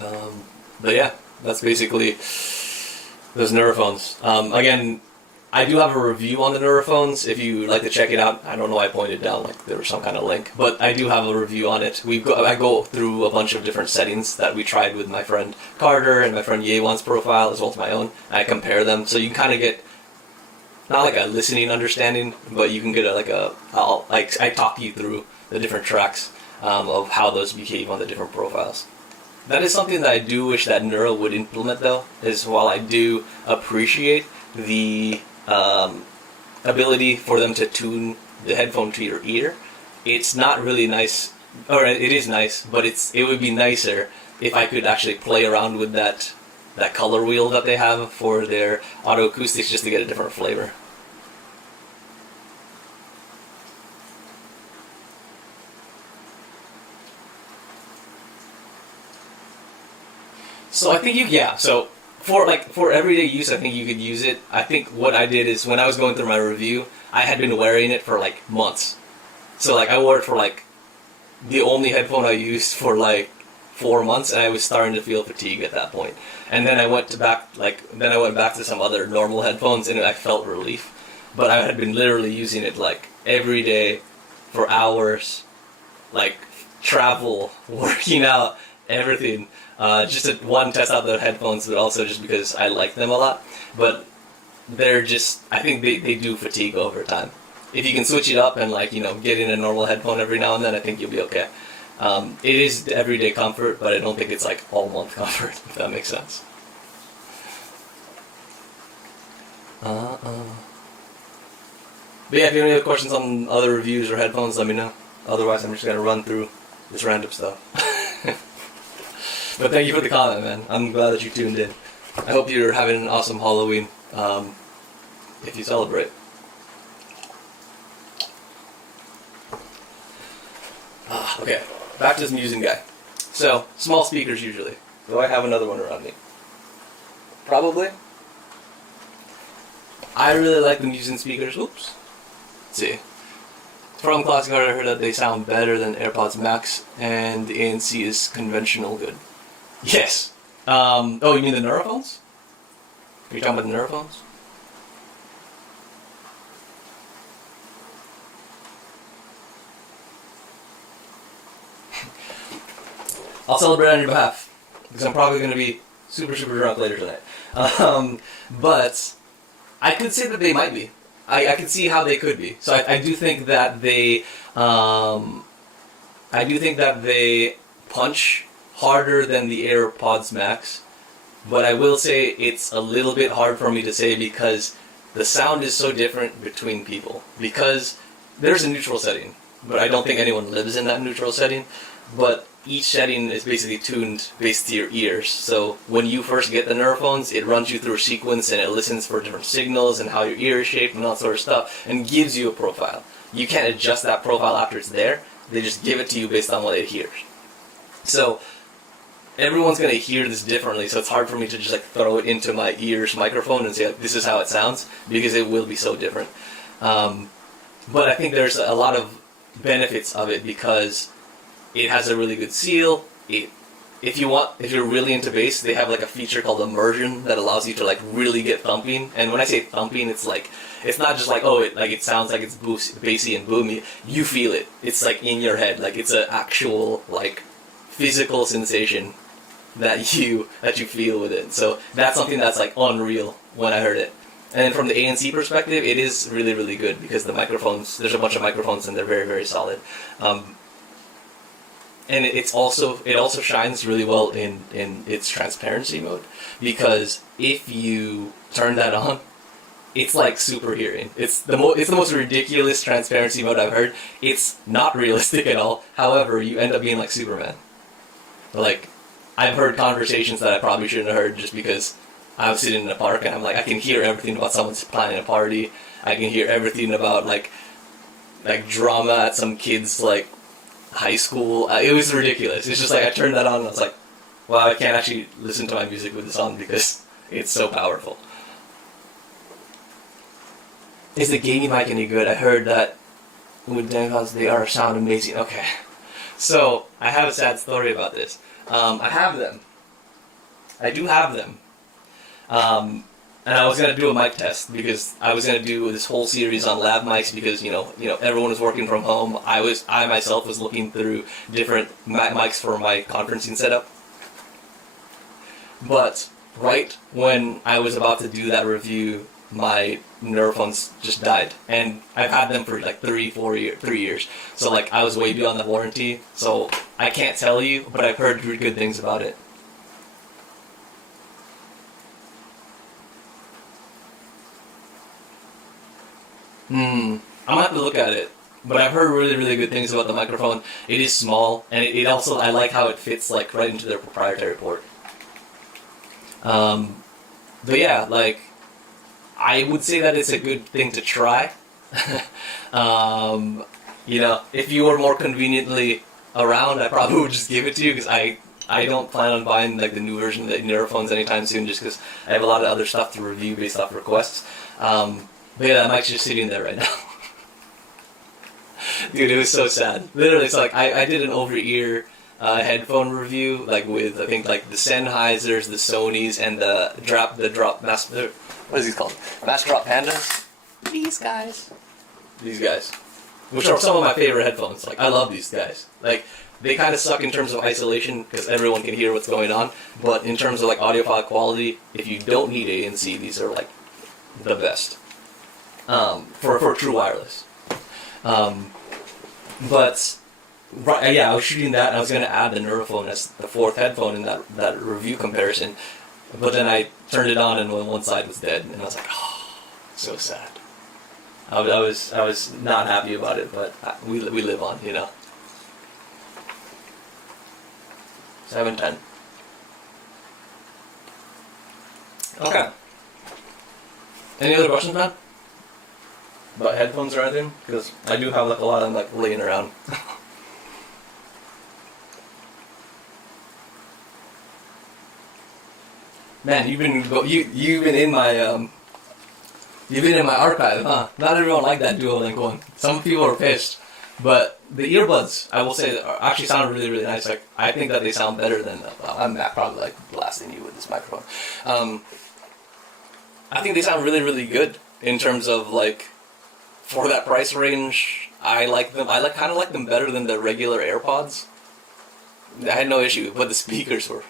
But yeah, that's basically those Neurophones. Again, I do have a review on the Neurophones. If you'd like to check it out, I don't know why I pointed down like there was some kind of link, but I do have a review on it. I go through a bunch of different settings that we tried with my friend Carter and my friend Yewan's profile as well as my own. I compare them, so you kind of get not like a listening understanding, but you can get I talk you through the different tracks of how those behave on the different profiles. That is something that I do wish that Neuro would implement, though, is while I do appreciate the ability for them to tune the headphone to your ear, it's not really nice, or it is nice, but it would be nicer if I could actually play around with that color wheel that they have for their auto acoustics just to get a different flavor. So I think so for everyday use, I think you could use it. I think what I did is when I was going through my review, I had been wearing it for like months. So like I wore it for like the only headphone I used for like 4 months, and I was starting to feel fatigue at that point. And then I went back to some other normal headphones, and I felt relief. But I had been literally using it like every day for hours, like travel, working out, everything. Just to test out the headphones, but also just because I like them a lot. But I think they do fatigue over time. If you can switch it up and get in a normal headphone every now and then, I think you'll be okay. It is everyday comfort, but I don't think it's like all month comfort, if that makes sense. But yeah, if you have any other questions on other reviews or headphones, let me know. Otherwise, I'm just going to run through this random stuff. But thank you for the comment, man. I'm glad that you tuned in. I hope you're having an awesome Halloween, if you celebrate. Okay, back to this Muzen guy. So, small speakers usually. Do I have another one around me? Probably. I really like the Muzen speakers. Oops. Let's see. From Classic Art, I heard that they sound better than AirPods Max, and the ANC is conventional good. Yes. Oh, you mean the Neurophones? Are you talking about the Neurophones? I'll celebrate on your behalf, because I'm probably going to be super, super drunk later tonight. But I could say that they might be. I can see how they could be. So I do think that they, punch harder than the AirPods Max. But I will say it's a little bit hard for me to say because the sound is so different between people. Because there's a neutral setting, but I don't think anyone lives in that neutral setting. But each setting is basically tuned based to your ears. So when you first get the Neurophones, it runs you through a sequence and it listens for different signals and how your ear is shaped and all that sort of stuff and gives you a profile. You can't adjust that profile after it's there. They just give it to you based on what it hears. So everyone's going to hear this differently, so it's hard for me to just like throw it into my ear's microphone and say like, this is how it sounds, because it will be so different. But I think there's a lot of benefits of it because it has a really good seal. If you're really into bass, they have like a feature called immersion that allows you to like really get thumping. And when I say thumping, it's like it's not just like it sounds like it's bassy and boomy. You feel it. It's like in your head. Like it's an actual like physical sensation that you feel with it. So that's something that's like unreal when I heard it. And then from the ANC perspective, it is really, really good because the microphones, there's a bunch of microphones and they're very, very solid. And it also shines really well in its transparency mode, because if you turn that on, it's like super hearing. It's the most ridiculous transparency mode I've heard. It's not realistic at all. However, you end up being like Superman. Like, I've heard conversations that I probably shouldn't have heard just because I'm sitting in a park and I'm like, I can hear everything about someone's planning a party. I can hear everything about like drama at some kid's like high school. It was ridiculous. It's just like I turned that on and I was like, well, I can't actually listen to my music with this on because it's so powerful. Is the gaming mic any good? I heard that with Denkon's they are sound amazing. Okay. So, I have a sad story about this. I have them. I do have them. And I was going to do a mic test because I was going to do this whole series on lab mics because, you know, everyone was working from home. I myself was looking through different mics for my conferencing setup. But right when I was about to do that review, my Neurophones just died. And I've had them for like 3 years. So like I was way beyond the warranty. So I can't tell you, but I've heard good things about it. I'm gonna have to look at it, but I've heard really, really good things about the microphone. It is small, and it also, I like how it fits like right into their proprietary port. But yeah, like, I would say that it's a good thing to try. You know, if you were more conveniently around, I probably would just give it to you, because I don't plan on buying like the new version of the Neurophones anytime soon, just because I have a lot of other stuff to review based off requests. But yeah, that mic's just sitting there right now. Dude, it was so sad. Literally, it's like, I did an over-ear headphone review, like with, I think, like the Sennheisers, the Sonys, and the drop master, what is he called? Master Drop Pandas? These guys. Which are some of my favorite headphones. Like, I love these guys. Like, they kind of suck in terms of isolation, because everyone can hear what's going on, but in terms of, like, audiophile quality, if you don't need ANC, these are, like, the best. For true wireless. But yeah, I was shooting that, and I was going to add the Neurophone as the 4th headphone in that review comparison. But then I turned it on, and one side was dead, and I was like, oh, so sad. I was not happy about it, but we live on, you know. 7:10. Okay. Any other questions, man? About headphones or anything? Because I do have like a lot of them like laying around. Man, you've been in my archive, huh? Not everyone liked that Duolink one. Some people are pissed, but the earbuds, I will say, actually sound really, really nice. Like, I think that they sound better than. I'm probably like blasting you with this microphone. I think they sound really, really good in terms of like, for that price range. I like them. I kind of like them better than the regular AirPods. I had no issue, but the speakers were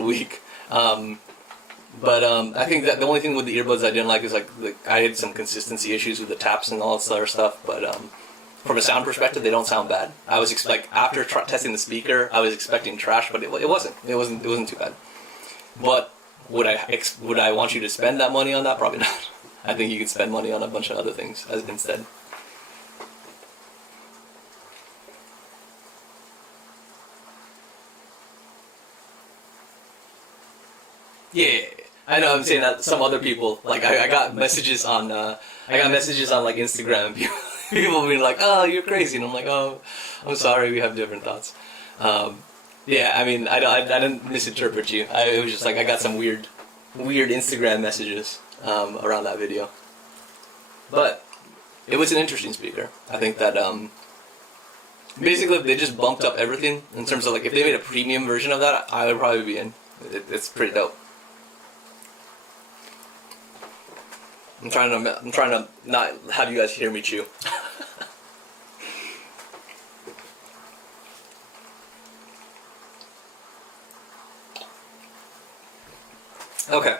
weak. But I think that the only thing with the earbuds I didn't like is like I had some consistency issues with the taps and all this other stuff. But from a sound perspective, they don't sound bad. I was after testing the speaker, I was expecting trash, but it wasn't. It wasn't too bad. But would I want you to spend that money on that? Probably not. I think you could spend money on a bunch of other things instead. Yeah, I know. I'm saying that some other people, like I got messages on like Instagram. People being like, "Oh, you're crazy," and I'm like, "Oh, I'm sorry. We have different thoughts." Yeah, I mean, I didn't misinterpret you. It was just like I got some weird Instagram messages around that video. But it was an interesting speaker. I think that basically if they just bumped up everything in terms of like if they made a premium version of that, I would probably be in. It's pretty dope. I'm trying to not have you guys hear me chew. Okay.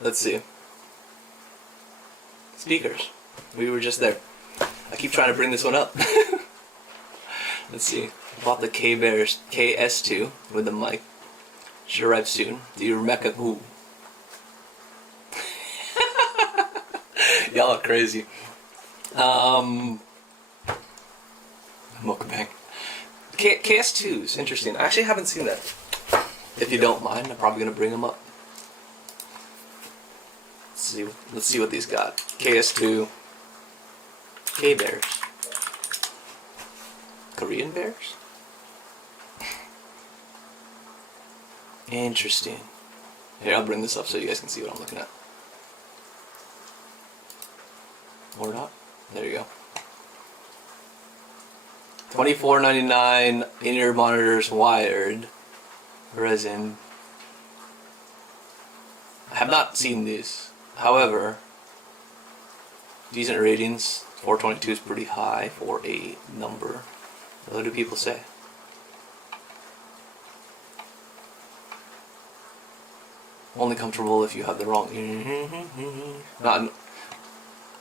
Let's see. Speakers. We were just there. I keep trying to bring this one up. Let's see. Bought the KS2 with the mic. Should arrive soon. The Mecha. Ooh. Y'all are crazy. Mukbang. KS2s, interesting. I actually haven't seen that. If you don't mind, I'm probably gonna bring them up. Let's see what these got. KS2. K-Bears. Korean bears? Interesting. Here, I'll bring this up so you guys can see what I'm looking at. Or not. There you go. $24.99 in-ear monitors wired. Resin. I have not seen these. However, decent ratings. 422 is pretty high for a number. What do people say? Only comfortable if you have the wrong. Not.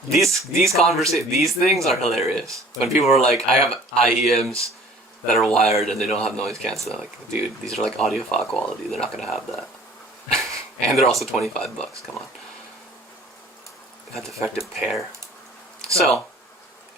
These things are hilarious. When people are like, I have IEMs that are wired and they don't have noise canceling. Like, dude, these are like audiophile quality. They're not gonna have that. And they're also $25. Come on. Got defective pair. So,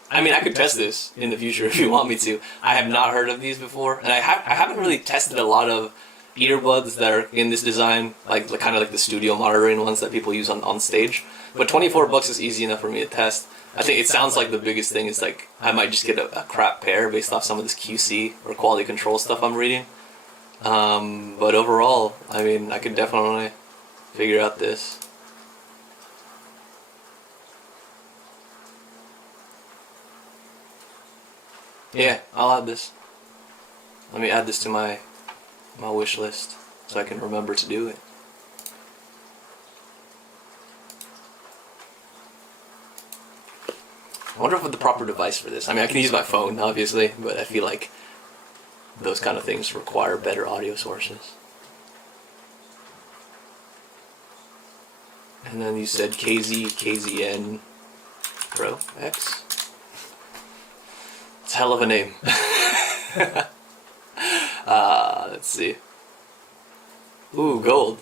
I mean, I could test this in the future if you want me to. I have not heard of these before, and I haven't really tested a lot of earbuds that are in this design, like kind of like the studio monitoring ones that people use on stage. But $24 is easy enough for me to test. I think it sounds like the biggest thing is like I might just get a crap pair based off some of this QC or quality control stuff I'm reading. But overall, I mean, I could definitely figure out this. Yeah, I'll add this. Let me add this to my wish list so I can remember to do it. I wonder what the proper device for this. I mean, I can use my phone, obviously, but I feel like those kind of things require better audio sources. And then you said KZN Pro X. It's a hell of a name. Let's see. Ooh, gold.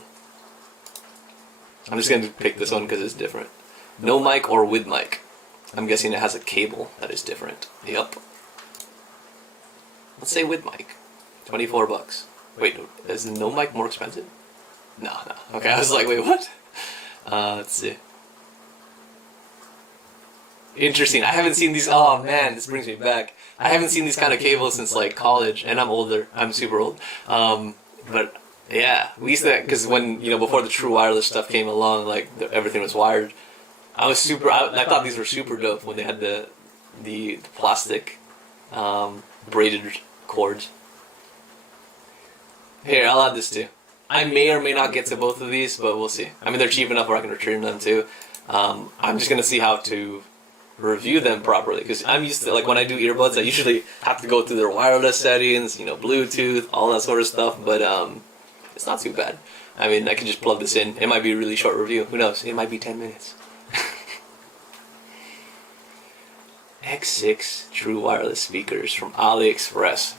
I'm just going to pick this one because it's different. No mic or with mic. I'm guessing it has a cable that is different. Yup. Let's say with mic. $24. Wait, is no mic more expensive? No. Okay, I was like, wait, what? Let's see. Interesting. I haven't seen these. Oh man, this brings me back. I haven't seen these kind of cables since like college, and I'm older. I'm super old. But Yeah, we used to, because when, before the true wireless stuff came along, like, everything was wired. I thought these were super dope when they had the plastic braided cords. Here, I'll add this too. I may or may not get to both of these, but we'll see. I mean, they're cheap enough where I can return them too. I'm just going to see how to review them properly, because I'm used to, like, when I do earbuds, I usually have to go through their wireless settings, Bluetooth, all that sort of stuff, but it's not too bad. I mean, I can just plug this in. It might be a really short review. Who knows? It might be 10 minutes. X6 true wireless speakers from AliExpress.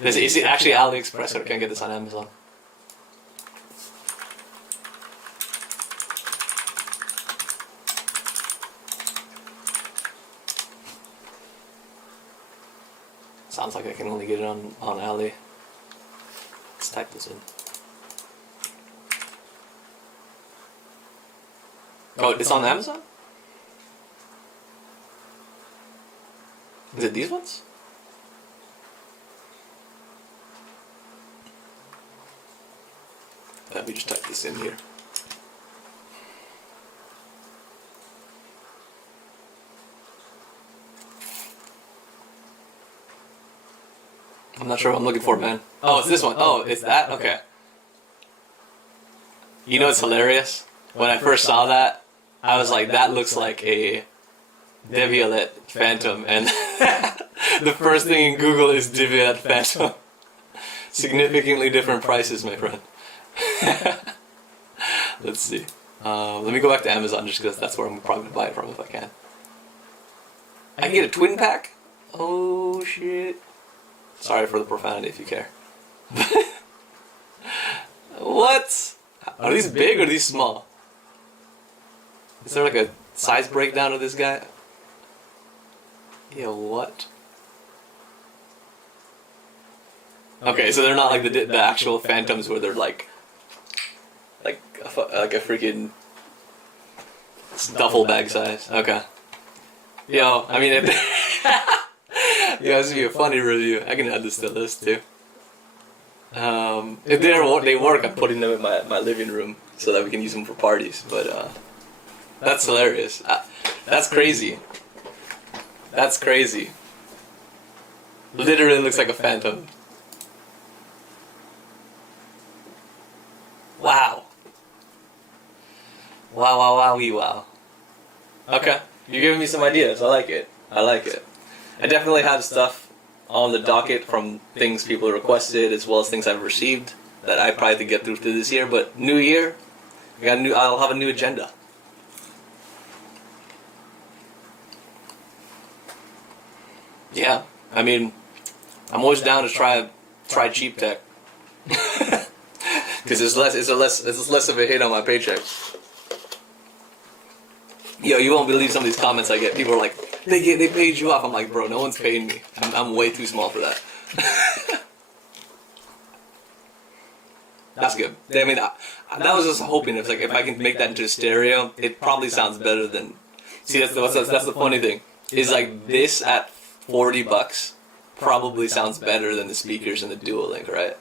Is it actually AliExpress, or can I get this on Amazon? Sounds like I can only get it on Ali. Let's type this in. Oh, it's on Amazon? Is it these ones? Let me just type this in here. I'm not sure what I'm looking for, man. Oh, it's this one. Oh, it's that? Okay. You know what's hilarious? When I first saw that, I was like, that looks like a Devialet Phantom, and the first thing in Google is Devialet Phantom. Significantly different prices, my friend. Let's see. Let me go back to Amazon just because that's where I'm probably going to buy it from if I can. I can get a twin pack? Oh, shit. Sorry for the profanity if you care. What? Are these big or are these small? Is there like a size breakdown of this guy? Yeah, what? Okay, so they're not like the actual Phantoms where they're like a freaking duffel bag size. Okay. Yo, I mean, yeah, this would be a funny review. I can add this to the list too. If they work, I'm putting them in my living room so that we can use them for parties. But that's hilarious. That's crazy. That's crazy. Literally looks like a Phantom. Wow. Wow, wow, wow, wow. Okay, you're giving me some ideas. I like it. I like it. I definitely have stuff on the docket from things people requested as well as things I've received that I probably have to get through this year. But new year, I'll have a new agenda. Yeah, I mean, I'm always down to try cheap tech because it's less of a hit on my paycheck. Yo, you won't believe some of these comments I get. People are like, they paid you off. I'm like, bro, no one's paying me. I'm way too small for that. That's good. I mean, that was just hoping. It's like if I can make that into a stereo, it probably sounds better than. See, that's the funny thing. Is like this at $40 probably sounds better than the speakers in the Dual Link, right?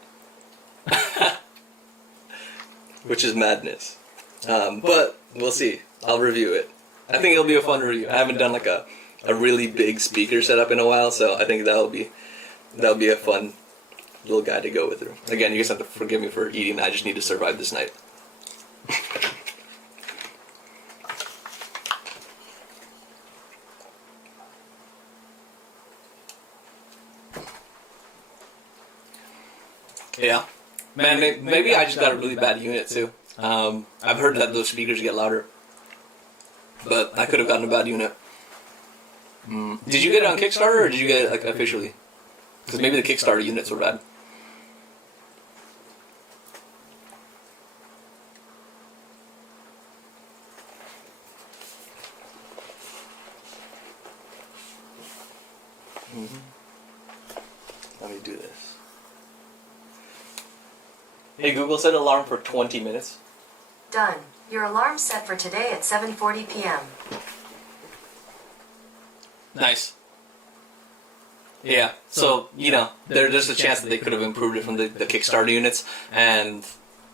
Which is madness. But we'll see. I'll review it. I think it'll be a fun review. I haven't done like a really big speaker setup in a while, so I think that'll be a fun little guy to go with through. Again, you guys have to forgive me for eating. I just need to survive this night. Yeah. Man, maybe I just got a really bad unit too. I've heard that those speakers get louder. But I could have gotten a bad unit. Did you get it on Kickstarter or did you get it like officially? Because maybe the Kickstarter units were bad. Let me do this. Hey Google, set an alarm for 20 minutes. Done. Your alarm's set for today at 7:40 p.m. Nice. Yeah, so, you know, there's a chance that they could have improved it from the Kickstarter units, and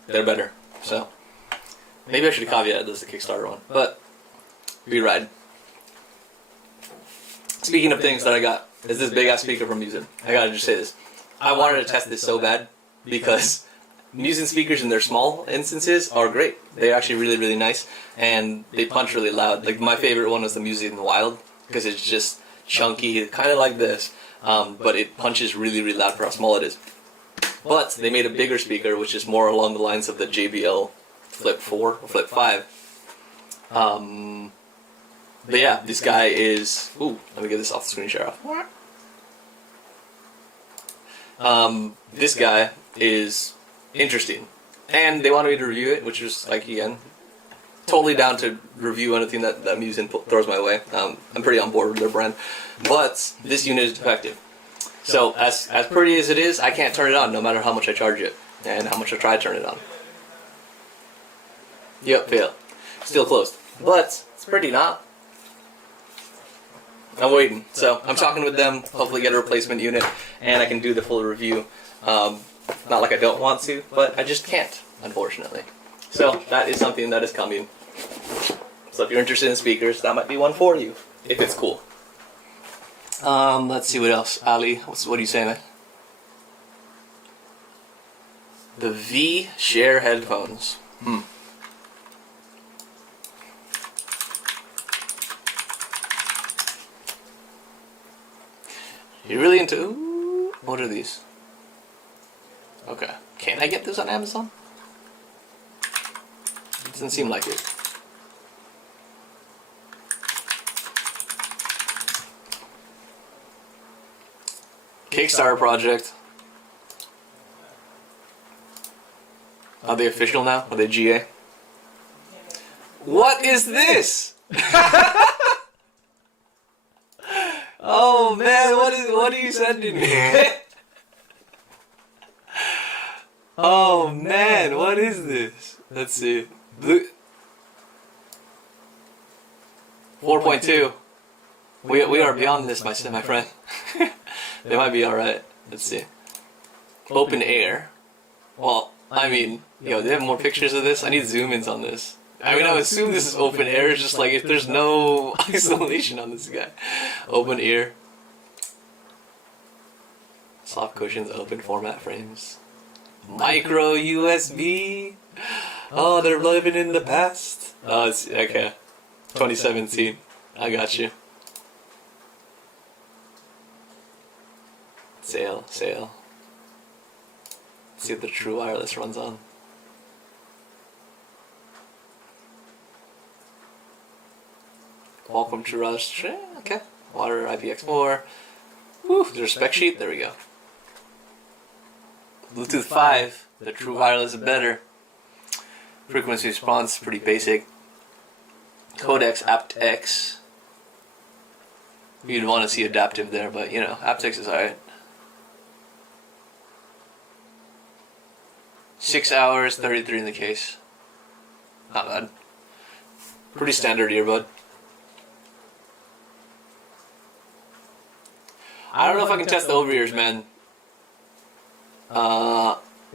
they're better. So, maybe I should caveat this, the Kickstarter one. But, we ride. Speaking of things that I got, is this big-ass speaker from Muzen. I gotta just say this. I wanted to test this so bad, because Muzen speakers in their small instances are great. They're actually really, really nice, and they punch really loud. Like, my favorite one was the Muzen Wild, because it's just chunky, kind of like this. But it punches really, really loud for how small it is. But they made a bigger speaker, which is more along the lines of the JBL Flip 4 or Flip 5. But yeah, this guy is... Ooh, let me get this off the screen share off. This guy is interesting. And they wanted me to review it, which was, like, again, totally down to review anything that Muzen throws my way. I'm pretty on board with their brand. But this unit is defective. So, as pretty as it is, I can't turn it on no matter how much I charge it. And how much I try to turn it on. Yep, fail. Still closed. But, it's pretty not. I'm waiting. So, I'm talking with them, hopefully get a replacement unit, and I can do the full review. Not like I don't want to, but I just can't, unfortunately. So, that is something that is coming. So if you're interested in speakers, that might be one for you, if it's cool. Let's see what else. Ali, what do you say, man? The V-Share headphones. You're really into... Ooh, what are these? Okay. Can I get this on Amazon? It doesn't seem like it. Kickstarter project. Are they official now? Are they GA? What is this? Oh man, what are you sending me? Oh man, what is this? Let's see. Blue 4.2. We are beyond this, my friend. They might be alright. Let's see. Open air. Well, I mean, yo, they have more pictures of this? I need zoom-ins on this. I mean, I would assume this is open air, it's just like if there's no isolation on this guy. Open ear. Soft cushions, open format frames. Micro USB. Oh, they're living in the past. Oh, it's okay. 2017. I got you. Sale. Let's see what the True Wireless runs on. Qualcomm True Wireless. Okay. Water IPX4. Woo, there's a spec sheet. There we go. Bluetooth 5. The True Wireless is better. Frequency response, pretty basic. Codecs aptX. You'd want to see adaptive there, but you know, aptX is alright. 6 hours, 33 in the case. Not bad. Pretty standard earbud. I don't know if I can test the over ears, man.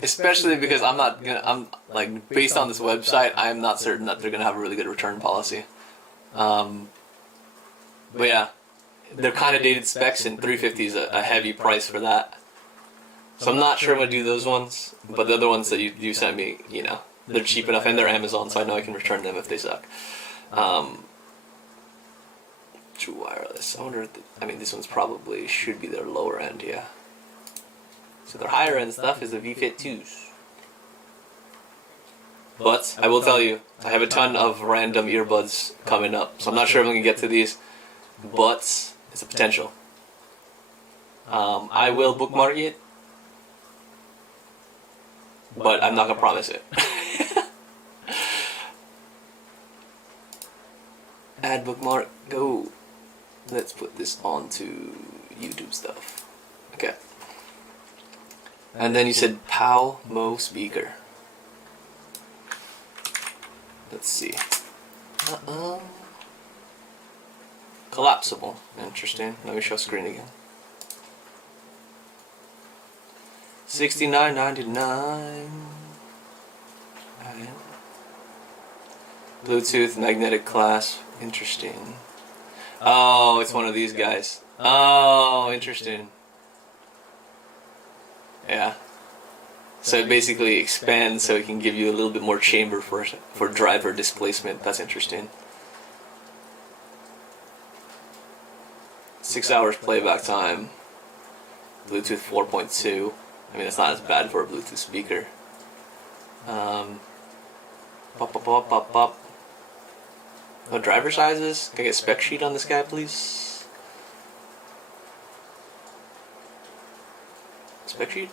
Especially because I'm like, based on this website, I'm not certain that they're gonna have a really good return policy. But yeah, they're kind of dated specs, and $350 is a heavy price for that. So I'm not sure I'm gonna do those ones, but the other ones that you sent me, you know, they're cheap enough, and they're Amazon, so I know I can return them if they suck. True Wireless. I wonder if I mean, this one's probably should be their lower end, yeah. So their higher end stuff is the V-Fit 2s. But I will tell you, I have a ton of random earbuds coming up, so I'm not sure if I'm gonna get to these, but it's a potential. I will bookmark it, but I'm not gonna promise it. Add bookmark, go. Let's put this onto YouTube stuff. Okay. And then you said POW Mo speaker. Let's see. Collapsible. Interesting. Let me show screen again. $69.99. Bluetooth magnetic clasp. Interesting. Oh, it's one of these guys. Oh, interesting. Yeah. So it basically expands so it can give you a little bit more chamber for driver displacement. That's interesting. 6 hours playback time. Bluetooth 4.2. I mean, it's not as bad for a Bluetooth speaker. Pop. No driver sizes? Can I get a spec sheet on this guy, please? Spec sheet?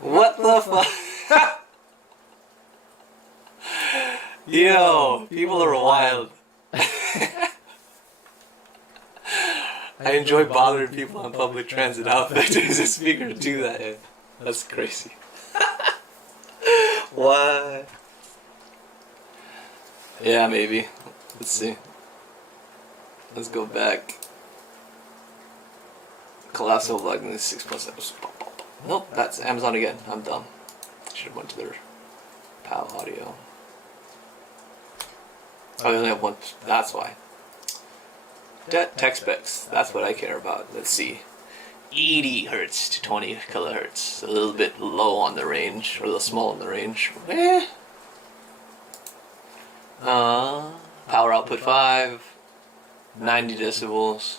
What the fuck? Yo, people are wild. I enjoy bothering people on public transit. How effective is a speaker to do that in? That's crazy. What? Yeah, maybe. Let's see. Let's go back. Collapsible plug in 6+. Nope, that's Amazon again. I'm dumb. Should have went to their PAL audio. Oh, they only have one. That's why. Tech specs. That's what I care about. Let's see. 80 hertz to 20 kilohertz. A little bit low on the range, or a little small on the range. Power output 5. 90 decibels.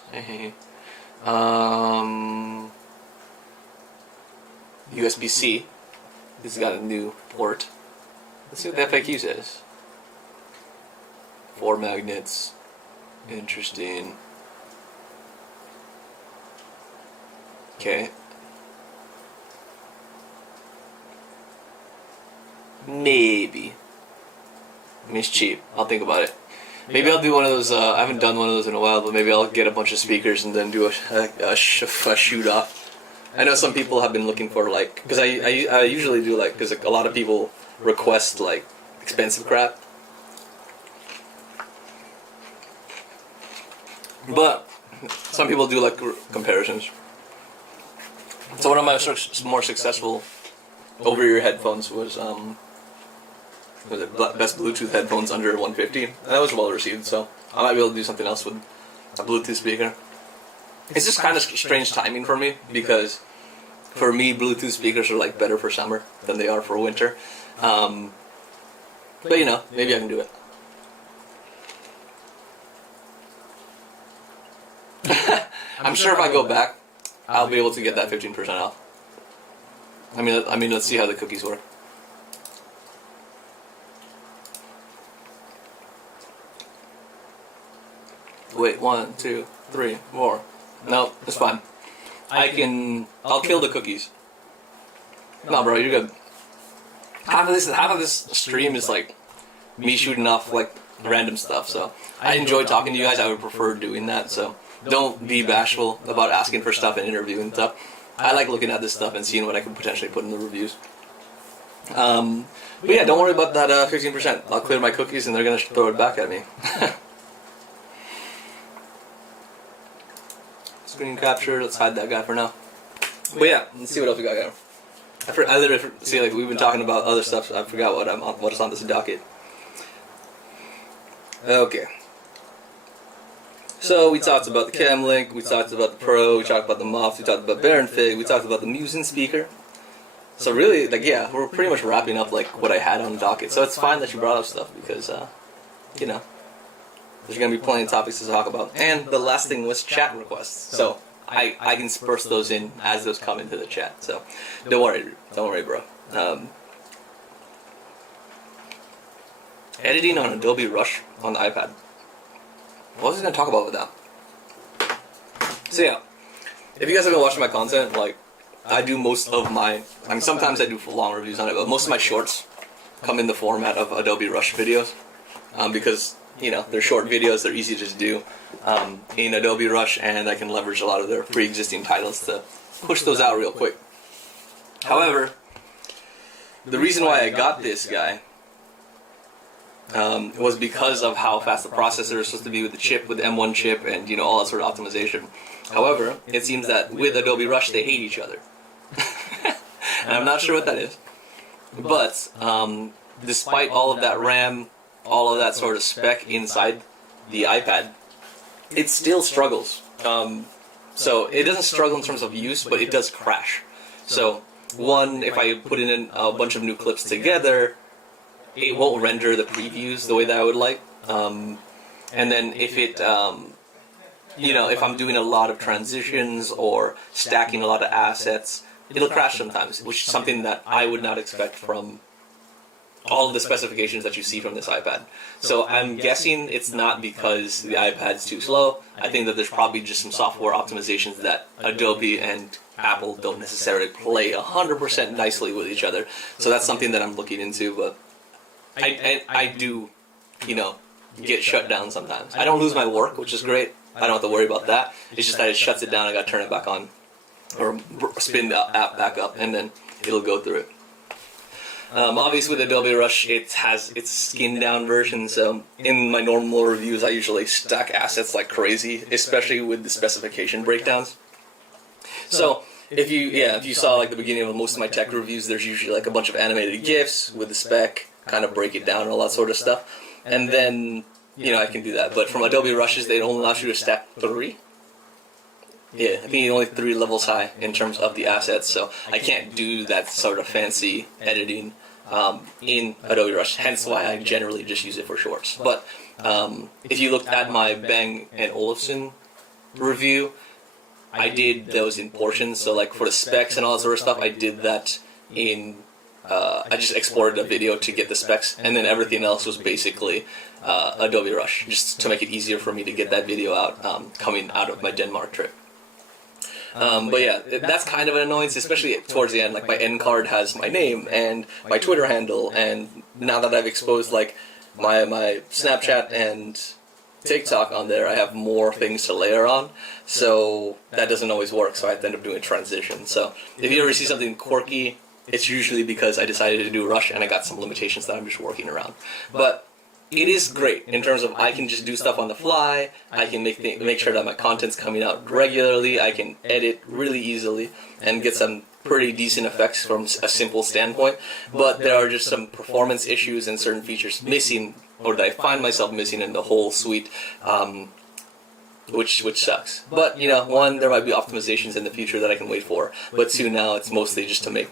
USB-C. This has got a new port. Let's see what the FAQ says. 4 magnets. Interesting. Okay. Maybe. I mean, it's cheap. I'll think about it. Maybe I'll do one of those. I haven't done one of those in a while, but maybe I'll get a bunch of speakers and then do a shoot off. I know some people have been looking for, like, because I usually do, like, because a lot of people request, like, expensive crap. But some people do like comparisons. So one of my more successful over-ear headphones was it best Bluetooth headphones under 150, and that was well received. So I might be able to do something else with a Bluetooth speaker. It's just kind of strange timing for me, because for me Bluetooth speakers are like better for summer than they are for winter. But you know, maybe I can do it. I'm sure if I go back, I'll be able to get that 15% off. I mean, let's see how the cookies work. Wait, 1, 2, 3, 4. No, it's fine. I'll kill the cookies. No, bro, you're good. Half of this stream is like me shooting off like random stuff. So I enjoy talking to you guys. I would prefer doing that. So don't be bashful about asking for stuff and interviewing stuff. I like looking at this stuff and seeing what I can potentially put in the reviews. But yeah, don't worry about that 15%. I'll clear my cookies and they're gonna throw it back at me. Screen capture. Let's hide that guy for now. But yeah, let's see what else we got here. I literally see, like, we've been talking about other stuff. So I forgot what is on this docket. Okay. So we talked about the Camlink, we talked about the Pro, we talked about the Moft, we talked about Baron Fig, we talked about the Muzen speaker. So really, like, yeah, we're pretty much wrapping up like what I had on the docket. So it's fine that you brought up stuff because, you know, there's gonna be plenty of topics to talk about. And the last thing was chat requests. So I can disperse those in as those come into the chat. So don't worry, bro. Editing on Adobe Rush on the iPad. What was I going to talk about with that? So yeah, if you guys have been watching my content, like, I do most of my, I mean, sometimes I do long reviews on it, but most of my shorts come in the format of Adobe Rush videos, because, you know, they're short videos, they're easy to do in Adobe Rush, and I can leverage a lot of their pre-existing titles to push those out real quick. However, the reason why I got this guy, was because of how fast the processor is supposed to be with the chip, with the M1 chip, and all that sort of optimization. However, it seems that with Adobe Rush they hate each other, and I'm not sure what that is. But despite all of that RAM, all of that sort of spec inside the iPad, it still struggles. So it doesn't struggle in terms of use, but it does crash. So one, if I put in a bunch of new clips together, it won't render the previews the way that I would like. And then if it, if I'm doing a lot of transitions or stacking a lot of assets, it'll crash sometimes, which is something that I would not expect from all of the specifications that you see from this iPad. So I'm guessing it's not because the iPad's too slow. I think that there's probably just some software optimizations that Adobe and Apple don't necessarily play 100% nicely with each other. So that's something that I'm looking into, but I do, get shut down sometimes. I don't lose my work, which is great. I don't have to worry about that. It's just that it shuts it down. I got to turn it back on, or spin the app back up, and then it'll go through it. Obviously with Adobe Rush, it has its skinned down version, so in my normal reviews I usually stack assets like crazy, especially with the specification breakdowns. So if you saw like the beginning of most of my tech reviews, there's usually like a bunch of animated GIFs with the spec, kind of break it down and all that sort of stuff. And then, I can do that. But from Adobe Rushes, they only allow you to stack 3. Yeah, I think only 3 levels high in terms of the assets, so I can't do that sort of fancy editing in Adobe Rush, hence why I generally just use it for shorts. But if you looked at my Bang & Olufsen review, I did those in portions, so like for the specs and all that sort of stuff, I did that in, I just exported a video to get the specs, and then everything else was basically Adobe Rush, just to make it easier for me to get that video out coming out of my Denmark trip. But yeah, that's kind of an annoyance, especially towards the end. Like my end card has my name and my Twitter handle, and now that I've exposed like my Snapchat and TikTok on there, I have more things to layer on, so that doesn't always work, so I have to end up doing a transition. So if you ever see something quirky, it's usually because I decided to do Rush and I got some limitations that I'm just working around. But it is great in terms of I can just do stuff on the fly, I can make sure that my content's coming out regularly, I can edit really easily and get some pretty decent effects from a simple standpoint, but there are just some performance issues and certain features missing, or that I find myself missing in the whole suite, which sucks. But, one, there might be optimizations in the future that I can wait for, but 2, now it's mostly just to make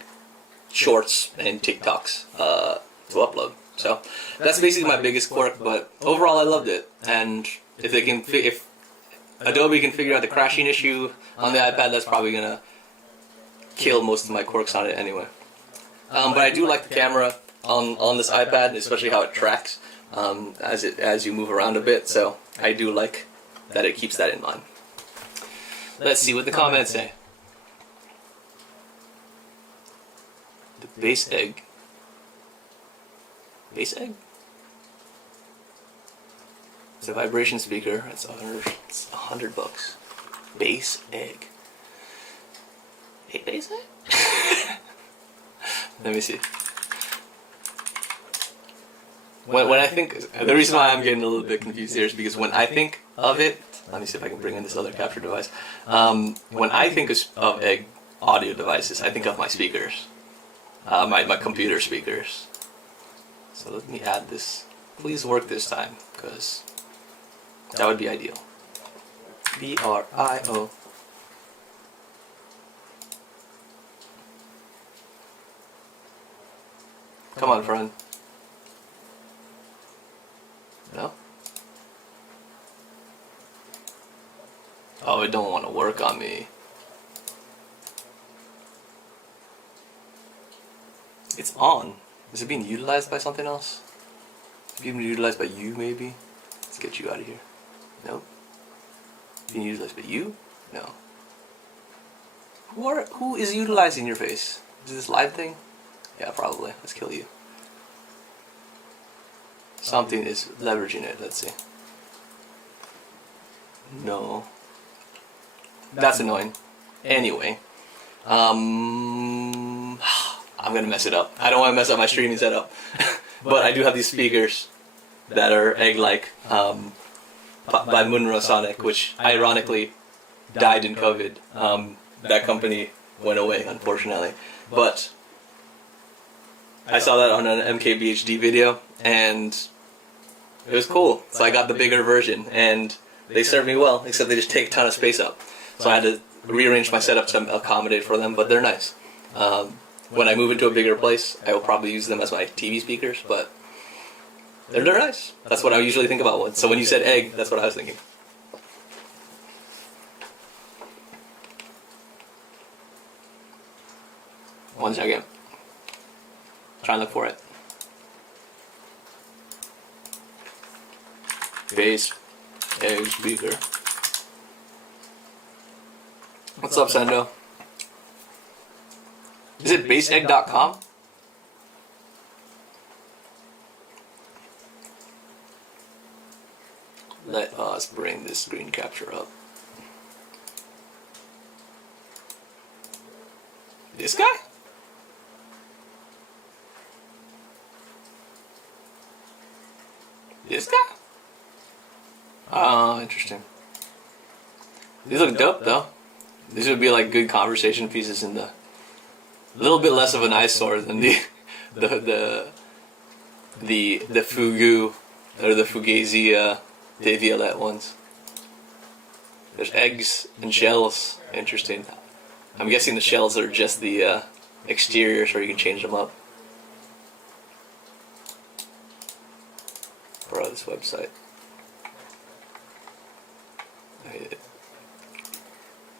shorts and TikToks to upload. So that's basically my biggest quirk, but overall I loved it. And if Adobe can figure out the crashing issue on the iPad, that's probably gonna kill most of my quirks on it anyway. But I do like the camera on this iPad, especially how it tracks as you move around a bit. So I do like that it keeps that in mind. Let's see what the comments say. The base egg. Base egg? It's a vibration speaker. It's $100. Base egg. Hey, base egg? Let me see. When I think, the reason why I'm getting a little bit confused here is because when I think of it, let me see if I can bring in this other capture device. When I think of egg audio devices, I think of my speakers, my computer speakers. So let me add this. Please work this time, because that would be ideal. BRIO. Come on, friend. No? Oh, it don't want to work on me. It's on. Is it being utilized by something else? Is it being utilized by you, maybe? Let's get you out of here. No? Being utilized by you? No. Who is utilizing your face? Is this live thing? Yeah, probably. Let's kill you. Something is leveraging it. Let's see. No. That's annoying. Anyway. I'm gonna mess it up. I don't want to mess up my streaming setup. But I do have these speakers that are egg-like by Munro Sonic, which ironically died in COVID. That company went away, unfortunately. But I saw that on an MKBHD video, and it was cool. So I got the bigger version, and they served me well, except they just take a ton of space up. So I had to rearrange my setup to accommodate for them, but they're nice. When I move into a bigger place, I will probably use them as my TV speakers, but they're nice. That's what I usually think about one. So when you said egg, that's what I was thinking. One second. Try and look for it. Base egg speaker. What's up, Sendo? Is it baseegg.com? Let us bring this screen capture up. This guy? This guy? Oh, interesting. These look dope, though. These would be like good conversation pieces in the... A little bit less of an eyesore than the Fugu or the Fugazi De Violette ones. There's eggs and shells. Interesting. I'm guessing the shells are just the exterior, so you can change them up. Bro, this website.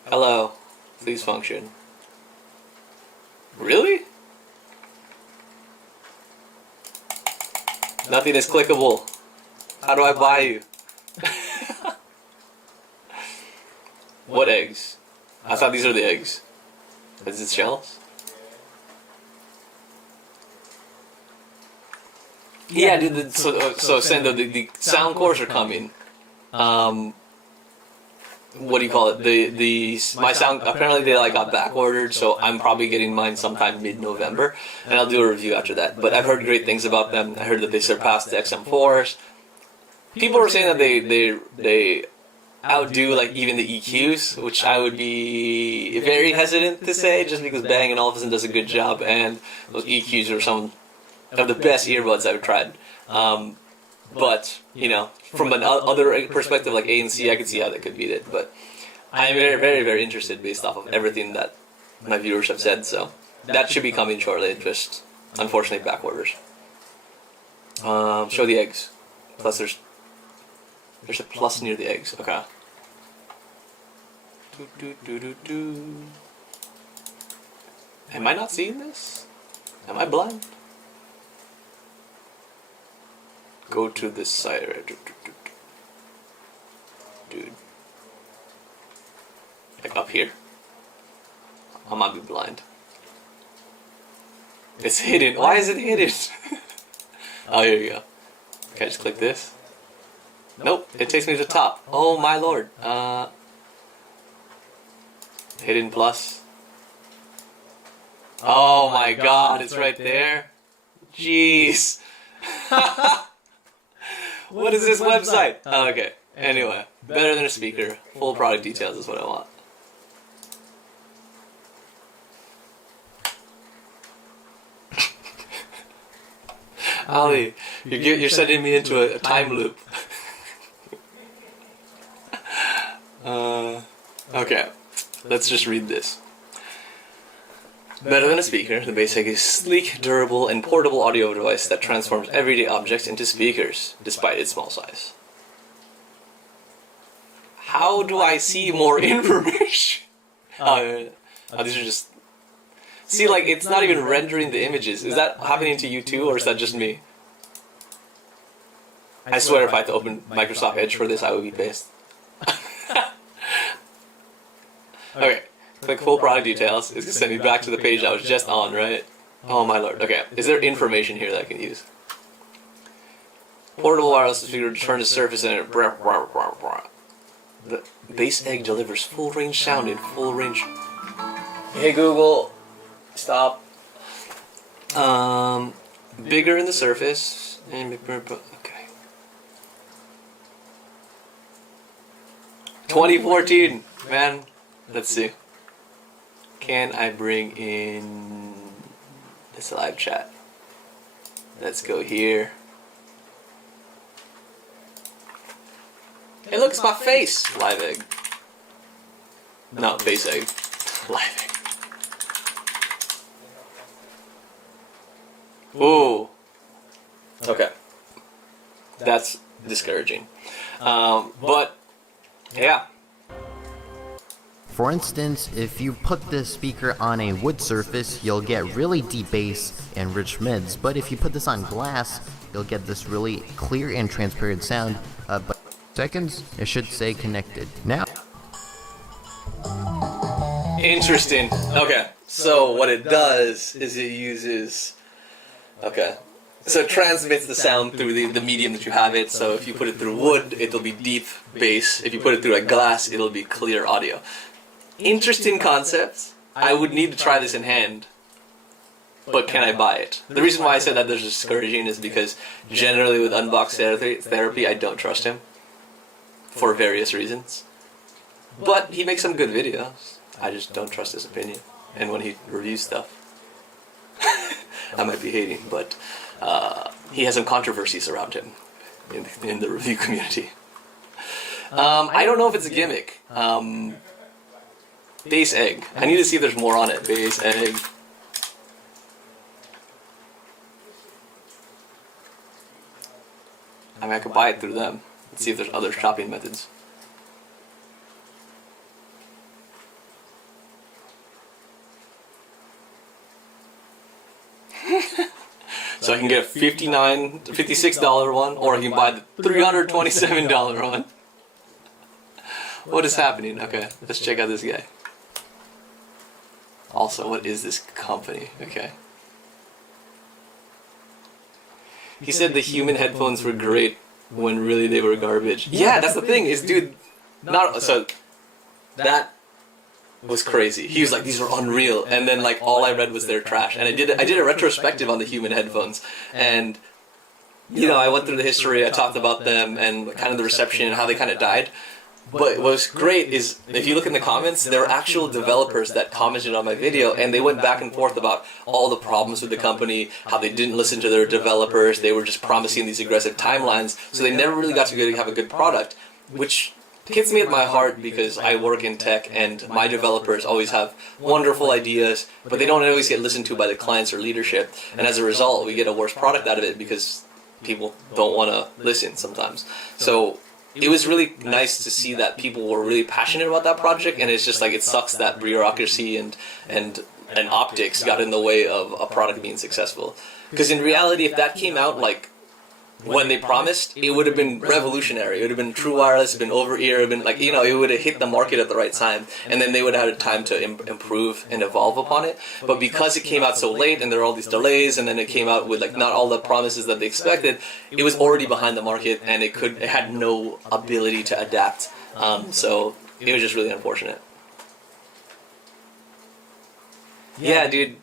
Hello, please function. Really? Nothing is clickable. How do I buy you? What eggs? I thought these are the eggs. Is it shells? Yeah, dude. So Sendo, the sound cores are coming. What do you call it? My sound, apparently they like got back ordered, so I'm probably getting mine sometime mid-November, and I'll do a review after that. But I've heard great things about them. I heard that they surpassed the XM4s. People were saying that they outdo like even the EQs, which I would be very hesitant to say, just because Bang & Olufsen does a good job, and those EQs are some of the best earbuds I've tried. But, you know, from an other perspective like ANC, I could see how they could beat it. But I'm very, very, very interested based off of everything that my viewers have said. So that should be coming shortly. Just, unfortunately, back orders. Show the eggs. Plus, there's a plus near the eggs. Okay. Am I not seeing this? Am I blind? Go to this site. Dude. Like up here? I might be blind. It's hidden. Why is it hidden? Oh, here you go. Can I just click this? Nope, it takes me to the top. Oh my lord. Hidden plus. Oh my god, it's right there. Jeez. What is this website? Oh, okay. Anyway, better than a speaker. Full product details is what I want. Ali, you're sending me into a time loop. Okay, let's just read this. Better than a speaker, the Baseegg is sleek, durable, and portable audio device that transforms everyday objects into speakers, despite its small size. How do I see more information? These are just... See, like, it's not even rendering the images. Is that happening to you too, or is that just me? I swear if I had to open Microsoft Edge for this, I would be pissed. Okay. Click full product details. It's going to send me back to the page I was just on, right? Oh my lord. Okay. Is there information here that I can use? Portable wireless speaker to turn the surface and it... The Baseegg delivers full range sound in full range. Hey Google. Stop. Bigger in the surface. Okay. 2014, man. Let's see. Can I bring in this live chat? Let's go here. Hey, look, it's my face. Live egg. No, base egg. Live egg. Ooh. Okay. That's discouraging. But, yeah. For instance, if you put this speaker on a wood surface, you'll get really deep bass and rich mids, but if you put this on glass, you'll get this really clear and transparent sound, but seconds, it should say connected. Now. Interesting. Okay, so what it does is it uses... Okay. So it transmits the sound through the medium that you have it, so if you put it through wood, it'll be deep bass. If you put it through a glass, it'll be clear audio. Interesting concept. I would need to try this in hand, but can I buy it? The reason why I said that there's discouraging is because generally with unbox therapy, I don't trust him for various reasons. But he makes some good videos. I just don't trust his opinion. And when he reviews stuff, I might be hating, but he has some controversies around him in the review community. I don't know if it's a gimmick. Base egg. I need to see if there's more on it. Base egg. I mean, I could buy it through them. Let's see if there's other shopping methods. So I can get a $56 one, or I can buy the $327 one. What is happening? Okay, let's check out this guy. Also, what is this company? Okay. He said the human headphones were great when really they were garbage. Yeah, that's the thing, is dude, not so that was crazy. He was like, these are unreal, and then like all I read was they're trash. And I did a retrospective on the human headphones, and you know, I went through the history, I talked about them and kind of the reception and how they kind of died. But what's great is, if you look in the comments, there are actual developers that commented on my video, and they went back and forth about all the problems with the company, how they didn't listen to their developers, they were just promising these aggressive timelines, so they never really got to have a good product, which hits me at my heart because I work in tech, and my developers always have wonderful ideas, but they don't always get listened to by the clients or leadership, and as a result, we get a worse product out of it because people don't want to listen sometimes. So it was really nice to see that people were really passionate about that project, and it's just like, it sucks that bureaucracy and optics got in the way of a product being successful. Because in reality, if that came out like when they promised, it would have been revolutionary. It would have been true wireless, been over ear, it would have been like, you know, it would have hit the market at the right time, and then they would have had time to improve and evolve upon it. But because it came out so late, and there were all these delays, and then it came out with like not all the promises that they expected, it was already behind the market, and it had no ability to adapt. So it was just really unfortunate. Yeah, dude.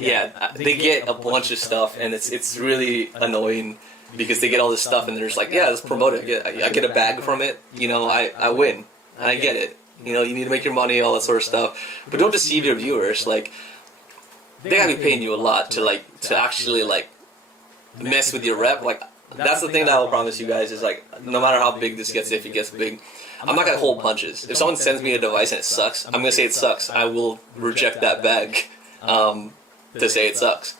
Yeah, they get a bunch of stuff, and it's really annoying because they get all this stuff, and they're just like, yeah, let's promote it. I get a bag from it, you know, I win, and I get it. You know, you need to make your money, all that sort of stuff, but don't deceive your viewers. Like, they gotta be paying you a lot to actually like mess with your rep. Like, that's the thing that I'll promise you guys is like, no matter how big this gets, if it gets big, I'm not gonna hold punches. If someone sends me a device and it sucks, I'm gonna say it sucks. I will reject that bag. To say it sucks.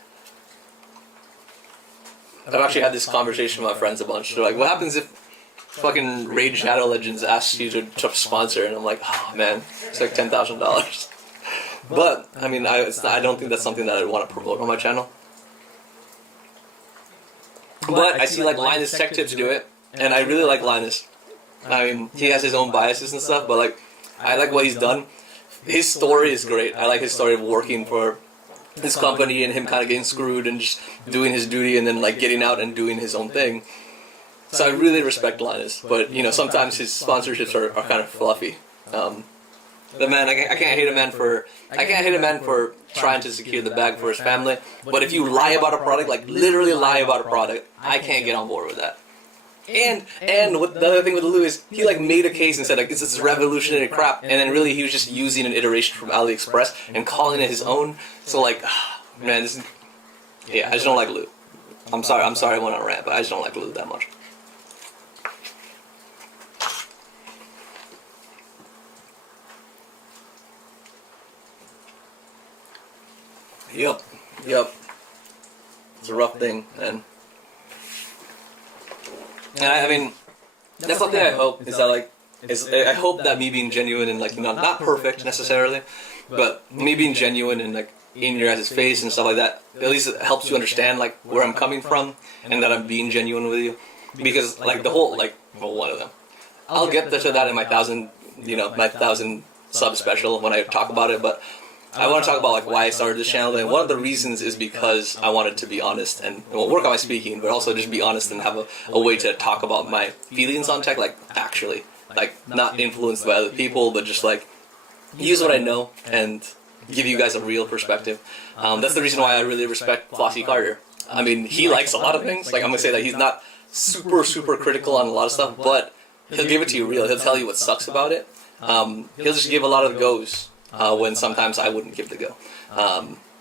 I've actually had this conversation with my friends a bunch. They're like, what happens if fucking Raid Shadow Legends asks you to sponsor? And I'm like, oh man, it's like $10,000. But, I mean, I don't think that's something that I'd want to promote on my channel. But I see like Linus Tech Tips do it, and I really like Linus. I mean, he has his own biases and stuff, but like, I like what he's done. His story is great. I like his story of working for his company and him kind of getting screwed and just doing his duty and then like getting out and doing his own thing. So I really respect Linus, but you know, sometimes his sponsorships are kind of fluffy. The man, I can't hate a man for trying to secure the bag for his family. But if you lie about a product, like literally lie about a product, I can't get on board with that. And what the other thing with the Lou is he like made a case and said like this is revolutionary crap, and then really he was just using an iteration from AliExpress and calling it his own. So like, man, this is, yeah, I just don't like Lou. I'm sorry I went on a rant, but I just don't like Lou that much. Yep. It's a rough thing, and I mean, that's something I hope is that like, I hope that me being genuine and like, you know, not perfect necessarily, but me being genuine and like in your guys' face and stuff like that, at least it helps you understand like where I'm coming from and that I'm being genuine with you, because like the whole like, well, one of them, I'll get to that in my 1,000 sub special when I talk about it, but I want to talk about like why I started this channel, and one of the reasons is because I wanted to be honest and work on my speaking, but also just be honest and have a way to talk about my feelings on tech, like actually, like not influenced by other people, but just like use what I know and give you guys a real perspective. That's the reason why I really respect Flossie Carter. I mean, he likes a lot of things. Like I'm gonna say that he's not super critical on a lot of stuff, but he'll give it to you real. He'll tell you what sucks about it. He'll just give a lot of goes. When sometimes I wouldn't give the go.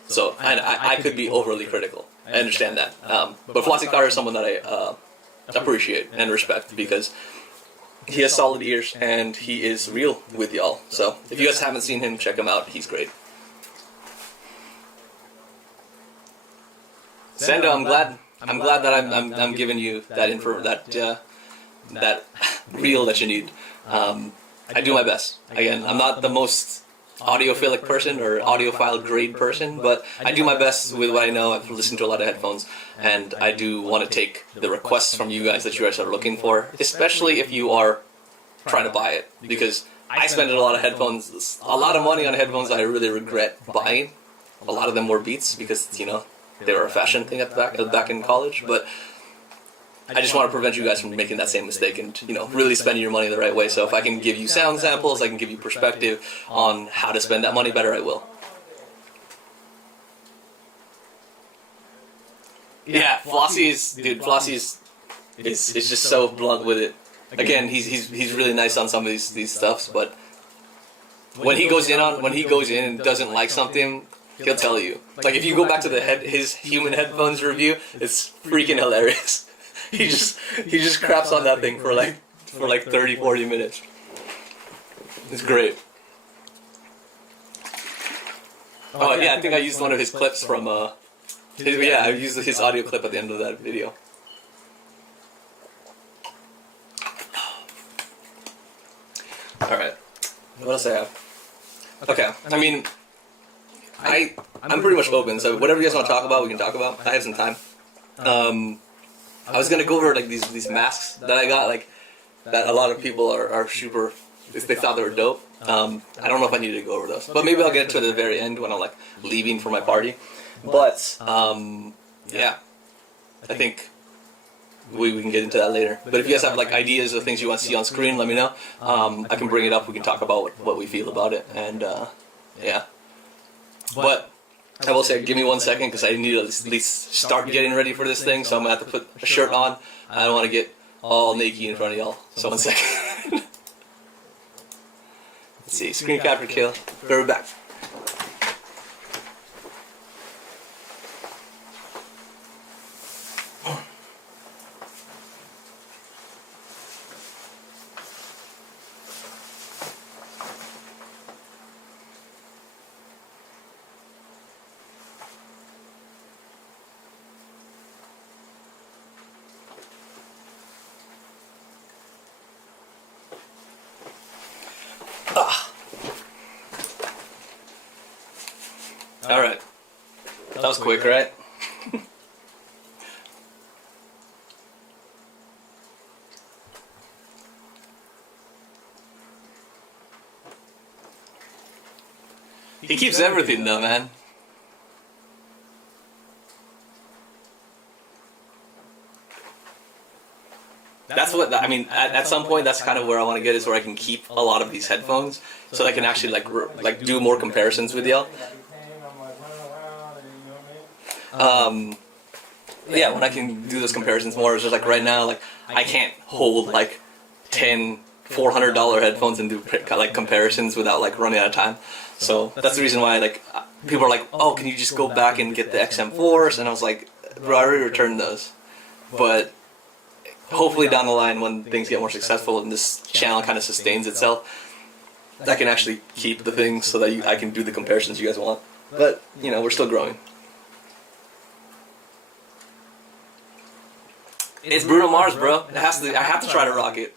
So I could be overly critical. I understand that. But Flossie Carter is someone that I appreciate and respect because he has solid ears and he is real with y'all. So if you guys haven't seen him, check him out. He's great. Sando, I'm glad that I'm giving you that info, that reel that you need. I do my best. Again, I'm not the most audiophilic person or audiophile grade person, but I do my best with what I know. I've listened to a lot of headphones, and I do want to take the requests from you guys that you guys are looking for, especially if you are trying to buy it, because I spent a lot of money on headphones that I really regret buying. A lot of them were Beats because, you know, they were a fashion thing back in college, but I just want to prevent you guys from making that same mistake and, you know, really spending your money the right way. So if I can give you sound samples, I can give you perspective on how to spend that money better, I will. Yeah, Flossie is just so blunt with it. Again, he's really nice on some of these stuffs, but when he goes in and doesn't like something, he'll tell you. Like if you go back to his human headphones review, it's freaking hilarious. He just craps on that thing for like 30-40 minutes. It's great. Oh yeah, I think I used one of his clips from I used his audio clip at the end of that video. All right, what else I have? Okay, I mean, I'm pretty much open, so whatever you guys want to talk about, we can talk about. I have some time. I was gonna go over like these masks that I got, like that a lot of people are super. They thought they were dope. I don't know if I need to go over those, but maybe I'll get to the very end when I'm like leaving for my party. But yeah, I think we can get into that later. But if you guys have like ideas or things you want to see on screen, let me know. I can bring it up. We can talk about what we feel about it, and yeah. But I will say, give me 1 second because I need to at least start getting ready for this thing. So I'm gonna have to put a shirt on. I don't want to get all naked in front of y'all. So 1 second. Let's see, screen capture kill. Be right back. Alright. That was quick, right? He keeps everything though, man. That's what, I mean, at some point that's kind of where I want to get, is where I can keep a lot of these headphones so I can actually like do more comparisons with y'all. yeah, when I can do those comparisons more, it's just like right now, like I can't hold like 10 $400 headphones and do like comparisons without like running out of time. So that's the reason why like people are like, oh, can you just go back and get the XM4s? And I was like, bro, I already returned those. But hopefully down the line when things get more successful and this channel kind of sustains itself, I can actually keep the things so that I can do the comparisons you guys want. But, you know, we're still growing. It's Bruno Mars, bro. I have to try to rock it.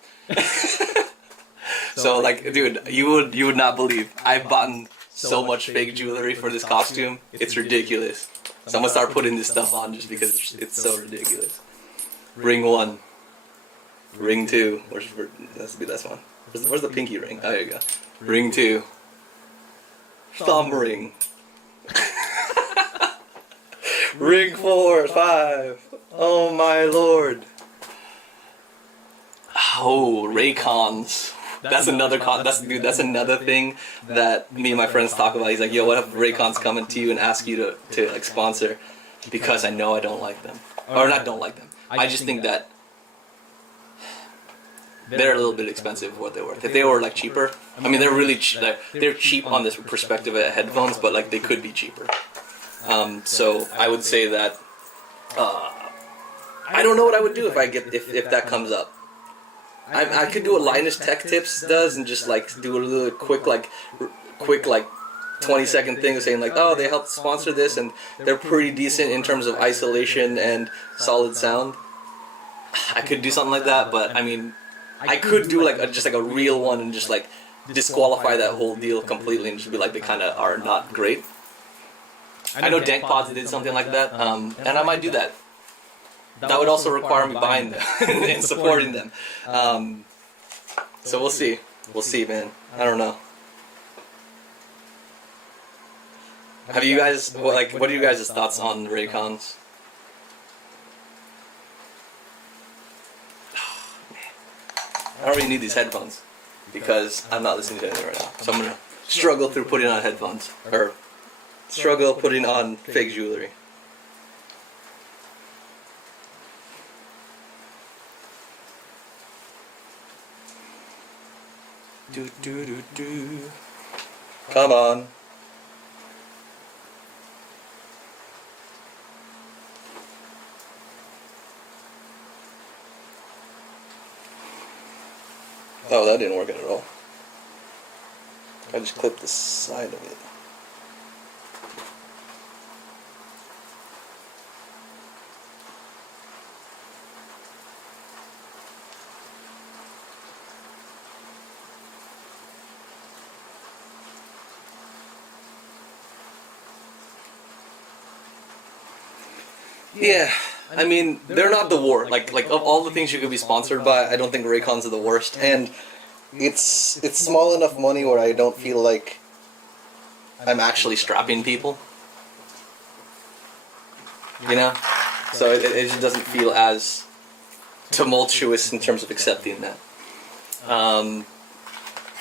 So, like, dude, you would not believe. I've bought so much fake jewelry for this costume. It's ridiculous. So I'm gonna start putting this stuff on just because it's so ridiculous. Ring 1. Ring 2. Let's be this one. Where's the pinky ring? Oh, there you go. Ring 2. Thumb ring. Ring 4, 5. Oh my lord. Oh, Raycons. That's another that's another thing that me and my friends talk about. He's like, yo, what if Raycons coming to you and ask you to like sponsor? Because I know I don't like them. Or not don't like them. I just think that they're a little bit expensive for what they're worth. If they were like cheaper, I mean they're really they're cheap on this perspective of headphones, but like they could be cheaper. So I would say that I don't know what I would do if that comes up. I could do what Linus Tech Tips does and just like do a little quick 20-second thing saying like, oh, they helped sponsor this and they're pretty decent in terms of isolation and solid sound. I could do something like that, but I mean, I could do like just like a real one and just like disqualify that whole deal completely and just be like they kind of are not great. I know DankPods did something like that, and I might do that. That would also require me buying them and supporting them. So we'll see. We'll see, man. I don't know. Have you guys, what are you guys' thoughts on Raycons? I don't really need these headphones because I'm not listening to anything right now. So I'm going to struggle through putting on headphones. Or struggle putting on fake jewelry. Do do do do. Come on. Oh, that didn't work at all. I just clipped the side of it. Yeah, I mean, they're not the worst. Like of all the things you could be sponsored by, I don't think Raycons are the worst. And it's small enough money where I don't feel like I'm actually strapping people. You know? So it just doesn't feel as tumultuous in terms of accepting that.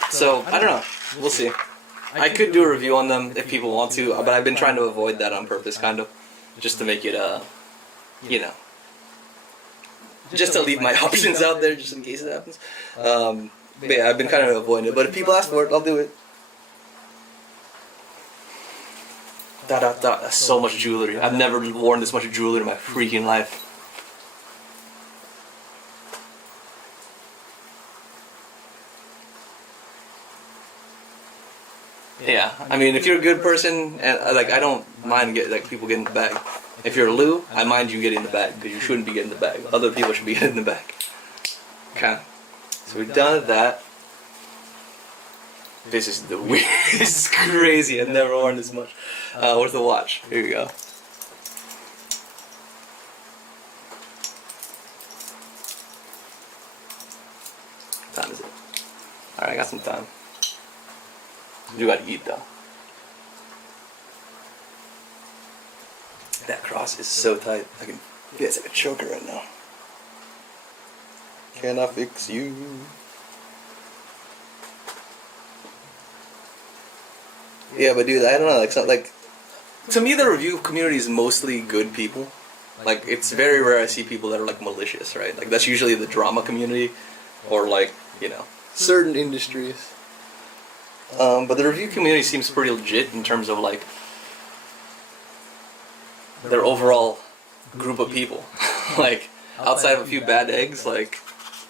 So, I don't know. We'll see. I could do a review on them if people want to, but I've been trying to avoid that on purpose, kind of. Just to make it, you know, just to leave my options out there just in case it happens. But yeah, I've been kind of avoiding it. But if people ask for it, I'll do it. That's so much jewelry. I've never worn this much jewelry in my freaking life. Yeah, I mean, if you're a good person, and like I don't mind people getting the bag. If you're Lou, I mind you getting the bag because you shouldn't be getting the bag. Other people should be getting the bag. Okay, so we've done that. This is the weird. This is crazy. I've never worn this much. Where's the watch? Here we go. What time is it? All right, I got some time. You gotta eat though. That cross is so tight. It's like a choker right now. Can I fix you? Yeah, but dude, I don't know. To me, the review community is mostly good people. Like, it's very rare I see people that are like malicious, right? Like, that's usually the drama community, or like, you know, certain industries. But the review community seems pretty legit in terms of like their overall group of people. Like, outside of a few bad eggs, like,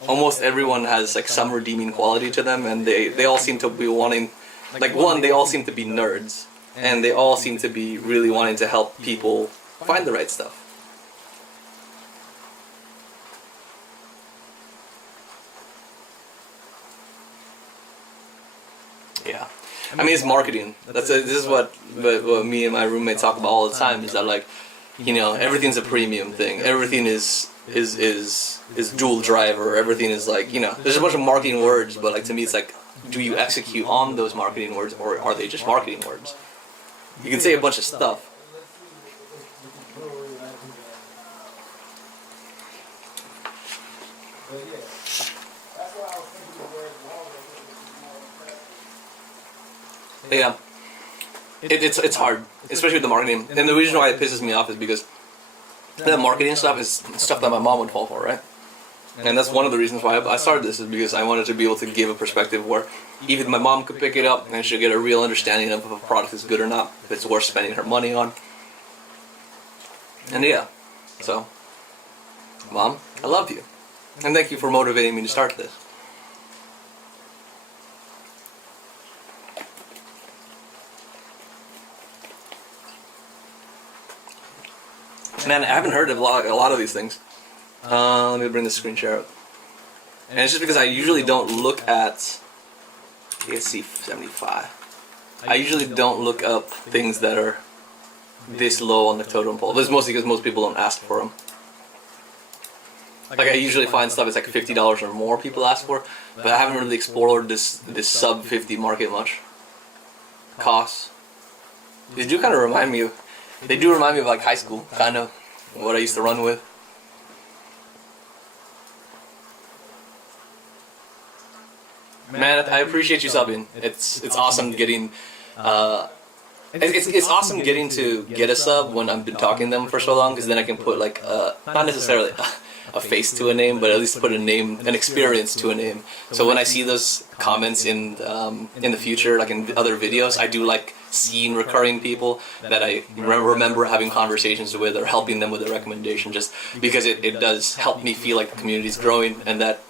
almost everyone has like some redeeming quality to them, and they all seem to be wanting, like, one, they all seem to be nerds, and they all seem to be really wanting to help people find the right stuff. Yeah, I mean, it's marketing. This is what me and my roommate talk about all the time. Is that, like, you know, everything's a premium thing. Everything is dual driver. Everything is like, you know, there's a bunch of marketing words, but like, to me, it's like, do you execute on those marketing words, or are they just marketing words? You can say a bunch of stuff. Yeah, it's hard, especially with the marketing. And the reason why it pisses me off is because the marketing stuff is stuff that my mom would fall for, right? And that's one of the reasons why I started this, is because I wanted to be able to give a perspective where even my mom could pick it up and she'll get a real understanding of if a product is good or not, if it's worth spending her money on. And yeah, so, Mom, I love you. And thank you for motivating me to start this. Man, I haven't heard of a lot of these things. Let me bring the screen share up. And it's just because I usually don't look at ASC 75. I usually don't look up things that are this low on the totem pole. But it's mostly because most people don't ask for them. Like, I usually find stuff that's like $50 or more people ask for, but I haven't really explored this sub 50 market much. Costs. They do kind of remind me of like high school, kind of what I used to run with. Man, I appreciate you subbing. It's awesome getting it's awesome getting to get a sub when I've been talking to them for so long, because then I can put like not necessarily a face to a name, but at least put a name, an experience to a name. So when I see those comments in the future, like in other videos, I do like seeing recurring people that I remember having conversations with, or helping them with a recommendation, just because it does help me feel like the community is growing and that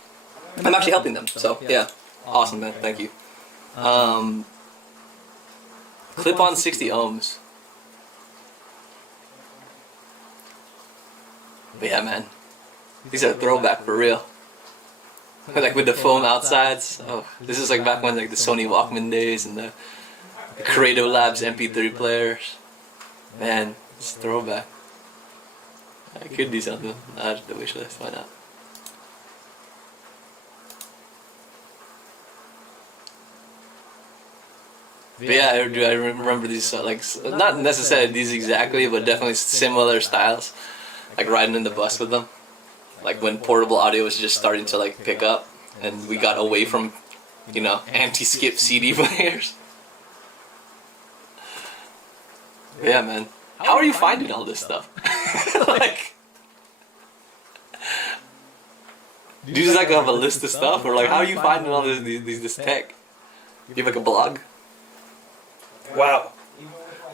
I'm actually helping them. So yeah, awesome, man. Thank you. Clip on 60 ohms. But yeah, man, these are a throwback for real. Like with the foam outsides. Oh, this is like back when like the Sony Walkman days and the Creative Labs MP3 players. Man, it's a throwback. I could do something. Add to the wish list. Why not? But yeah, I remember these like not necessarily these exactly, but definitely similar styles. Like riding in the bus with them. Like when portable audio was just starting to like pick up, and we got away from, you know, anti-skip CD players. Yeah, man. How are you finding all this stuff? Like, do you just like have a list of stuff, or like how are you finding all this tech? You have like a blog? Wow.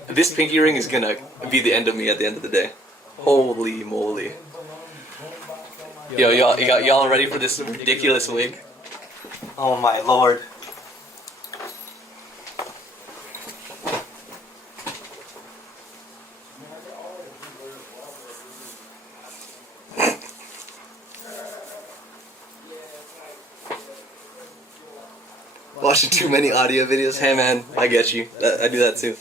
This pinky ring is gonna be the end of me at the end of the day. Holy moly. Yo, y'all ready for this ridiculous wig? Oh my lord. Watching too many audio videos? Hey man, I get you. I do that too.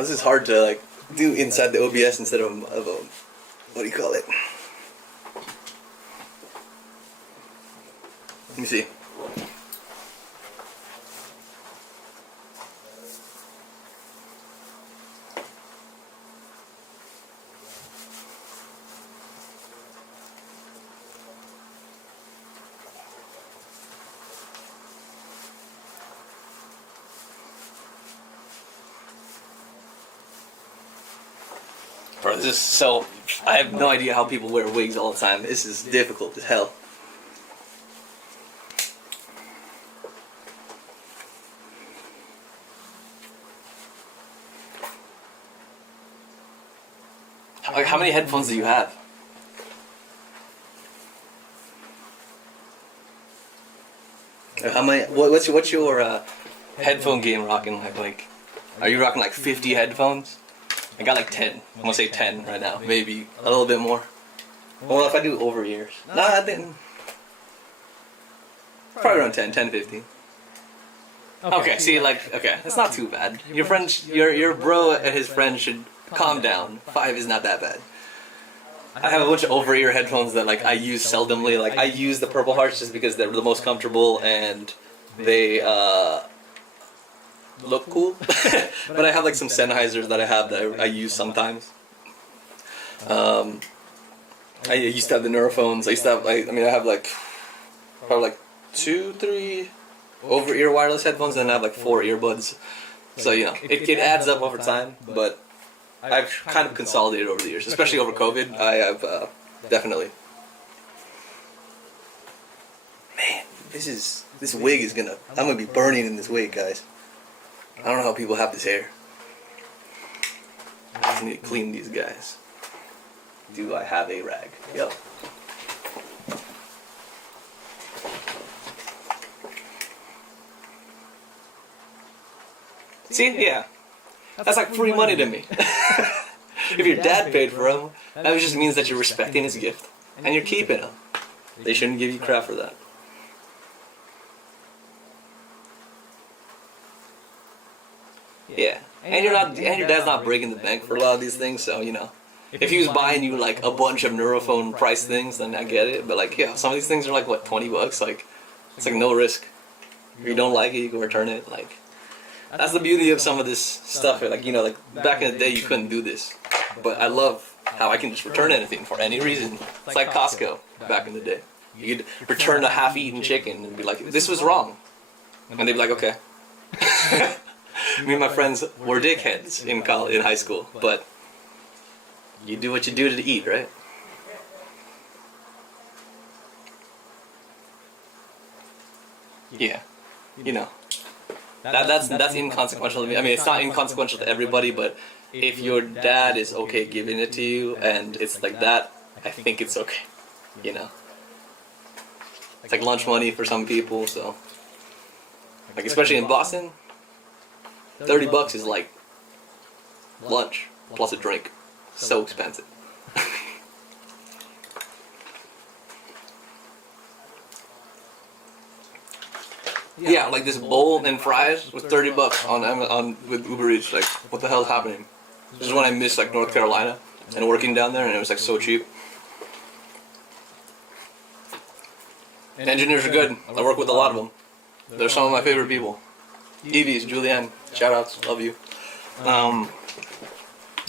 This is hard to like do inside the OBS instead of a what do you call it? Let me see. just so I have no idea how people wear wigs all the time. This is difficult as hell. Like, how many headphones do you have? How many? What's your headphone game rocking like? Like, are you rocking like 50 headphones? I got like 10. I'm gonna say 10 right now. Maybe a little bit more. Well, if I do over ears. No, I didn't. Probably around 10, 10, 15. Okay, see, like, okay, it's not too bad. Your friend, your bro and his friend should calm down. 5 is not that bad. I have a bunch of over-ear headphones that like I use seldomly. Like I use the Purple Hearts just because they're the most comfortable and they look cool. But I have like some Sennheisers that I have that I use sometimes. I used to have the Neurophones. I used to have like I have like probably like 2, 3 over-ear wireless headphones, and I have like 4 earbuds. So you know it adds up over time, but I've kind of consolidated over the years, especially over COVID. I have definitely. Man, this wig is gonna. I'm gonna be burning in this wig, guys. I don't know how people have this hair. I just need to clean these guys. Do I have a rag? Yep. See, yeah. That's like free money to me. If your dad paid for them, that just means that you're respecting his gift and you're keeping them. They shouldn't give you crap for that. Yeah, and your dad's not breaking the bank for a lot of these things, so you know. If he was buying you like a bunch of Neurophone price things, then I get it. But like, yeah, some of these things are like what, $20? Like, it's like no risk. If you don't like it, you can return it. Like. That's the beauty of some of this stuff. Like, you know, like back in the day you couldn't do this. But I love how I can just return anything for any reason. It's like Costco back in the day. You could return a half-eaten chicken and be like, this was wrong. And they'd be like, okay. Me and my friends were dickheads in college, in high school. But you do what you do to eat, right? Yeah. You know. That's inconsequential to me. I mean, it's not inconsequential to everybody, but if your dad is okay giving it to you and it's like that, I think it's okay. You know, it's like lunch money for some people. So, like especially in Boston, $30 is like lunch plus a drink. So expensive. Yeah, like this bowl and fries was $30 on with Uber Eats. Like, what the hell is happening? This is when I missed like North Carolina and working down there, and it was like so cheap. Engineers are good. I work with a lot of them. They're some of my favorite people. Evie's, Julianne, shout outs, love you.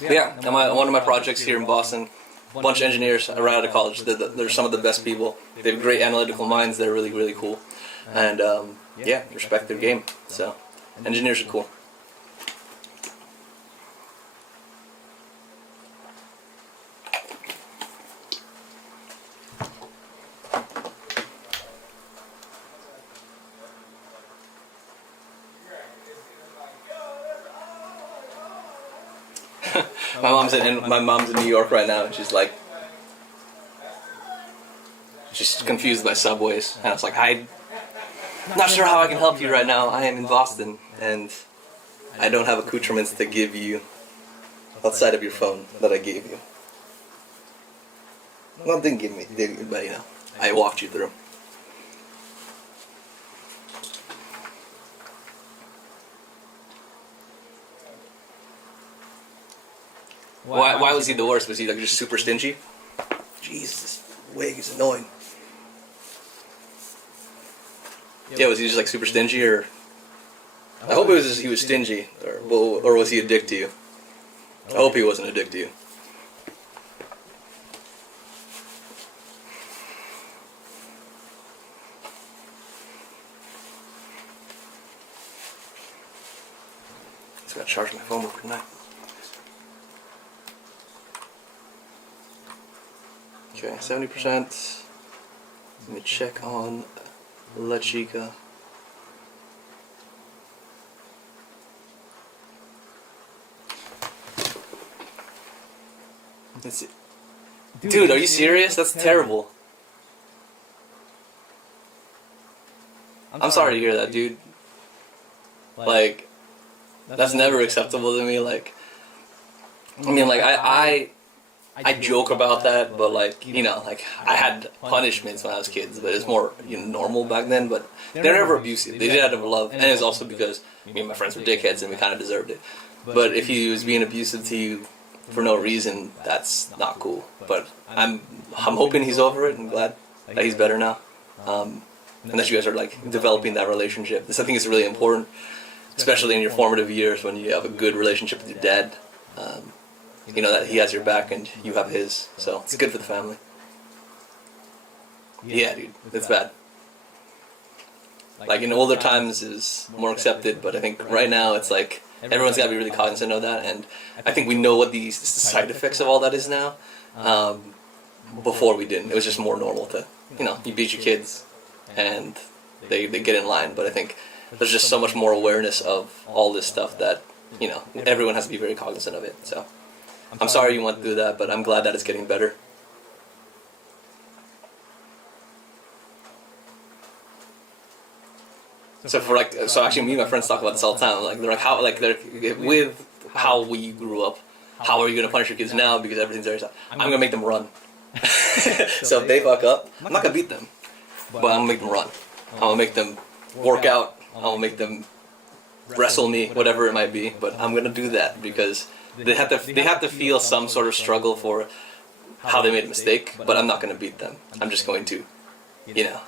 Yeah, and one of my projects here in Boston, a bunch of engineers right out of college. They're some of the best people. They have great analytical minds. They're really, really cool. And yeah, respect their game. So, engineers are cool. My mom's in New York right now, and she's like, she's confused by subways, and it's like, I'm not sure how I can help you right now. I am in Boston, and I don't have accoutrements to give you outside of your phone that I gave you. Well, didn't give me, but you know, I walked you through. Why was he the worst? Was he like just super stingy? Jesus, this wig is annoying. Yeah, was he just like super stingy, or? I hope it was just he was stingy, or was he a dick to you? I hope he wasn't a dick to you. Just gotta charge my phone overnight. Okay, 70%. Let me check on La Chica. Let's see. Dude, are you serious? That's terrible. I'm sorry to hear that, dude. Like, that's never acceptable to me. Like, I mean, like, I joke about that, but like, you know, like, I had punishments when I was kids, but it's more, you know, normal back then, but they're never abusive. They did it out of love, and it's also because me and my friends were dickheads and we kind of deserved it. But if he was being abusive to you for no reason, that's not cool. But I'm hoping he's over it and glad that he's better now. And that you guys are like developing that relationship. This, I think, is really important, especially in your formative years when you have a good relationship with your dad. You know that he has your back and you have his, so it's good for the family. Yeah, dude, it's bad. Like in older times, it was more accepted, but I think right now it's like everyone's got to be really cognizant of that, and I think we know what the side effects of all that is now. Before we didn't. It was just more normal to, you know, you beat your kids and they get in line, but I think there's just so much more awareness of all this stuff that, you know, everyone has to be very cognizant of it. So I'm sorry you went through that, but I'm glad that it's getting better. So for like, so actually me and my friends talk about this all the time. Like they're like, how, like they're with how we grew up. How are you gonna punish your kids now because everything's very tough? I'm gonna make them run. So if they fuck up, I'm not gonna beat them, but I'm gonna make them run. I'm gonna make them work out. I'm gonna make them wrestle me, whatever it might be. But I'm gonna do that because they have to feel some sort of struggle for how they made a mistake. But I'm not gonna beat them. I'm just going to, you know,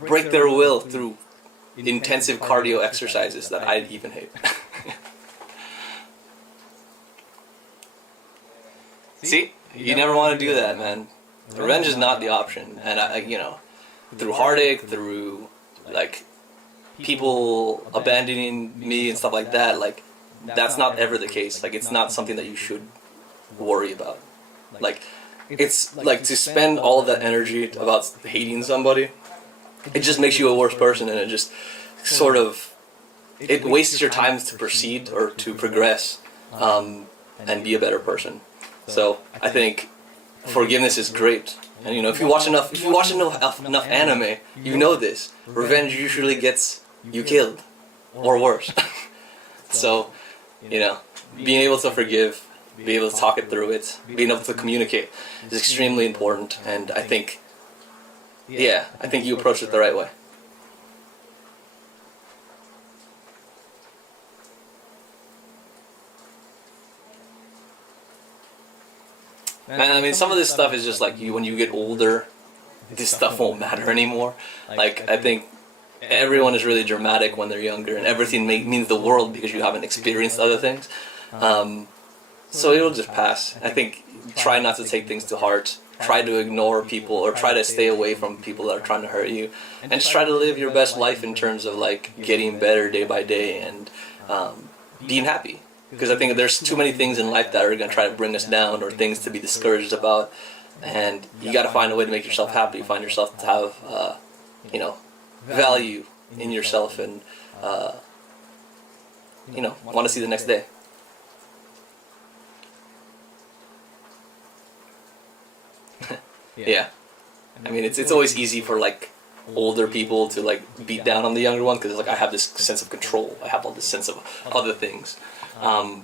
break their will through intensive cardio exercises that I even hate. See? You never want to do that, man. Revenge is not the option. And, you know, through heartache, through, like, people abandoning me and stuff like that, like, that's not ever the case. Like, it's not something that you should worry about. Like, it's, like, to spend all of that energy about hating somebody, it just makes you a worse person, and it just sort of, it wastes your time to proceed or to progress, and be a better person. So I think forgiveness is great, and you know, if you watch enough anime, you know this. Revenge usually gets you killed, or worse. So, you know, being able to forgive, being able to talk it through it, being able to communicate is extremely important, and I think, yeah, I think you approached it the right way. Man, I mean, some of this stuff is just like when you get older, this stuff won't matter anymore. Like, I think everyone is really dramatic when they're younger, and everything means the world because you haven't experienced other things. So it'll just pass. I think try not to take things to heart. Try to ignore people, or try to stay away from people that are trying to hurt you, and just try to live your best life in terms of like getting better day by day and being happy. Because I think there's too many things in life that are going to try to bring us down, or things to be discouraged about, and you got to find a way to make yourself happy. Find yourself to have, you know, value in yourself, and you know, want to see the next day. Yeah, I mean, it's always easy for like older people to like beat down on the younger one, because it's like, I have this sense of control. I have all this sense of other things. And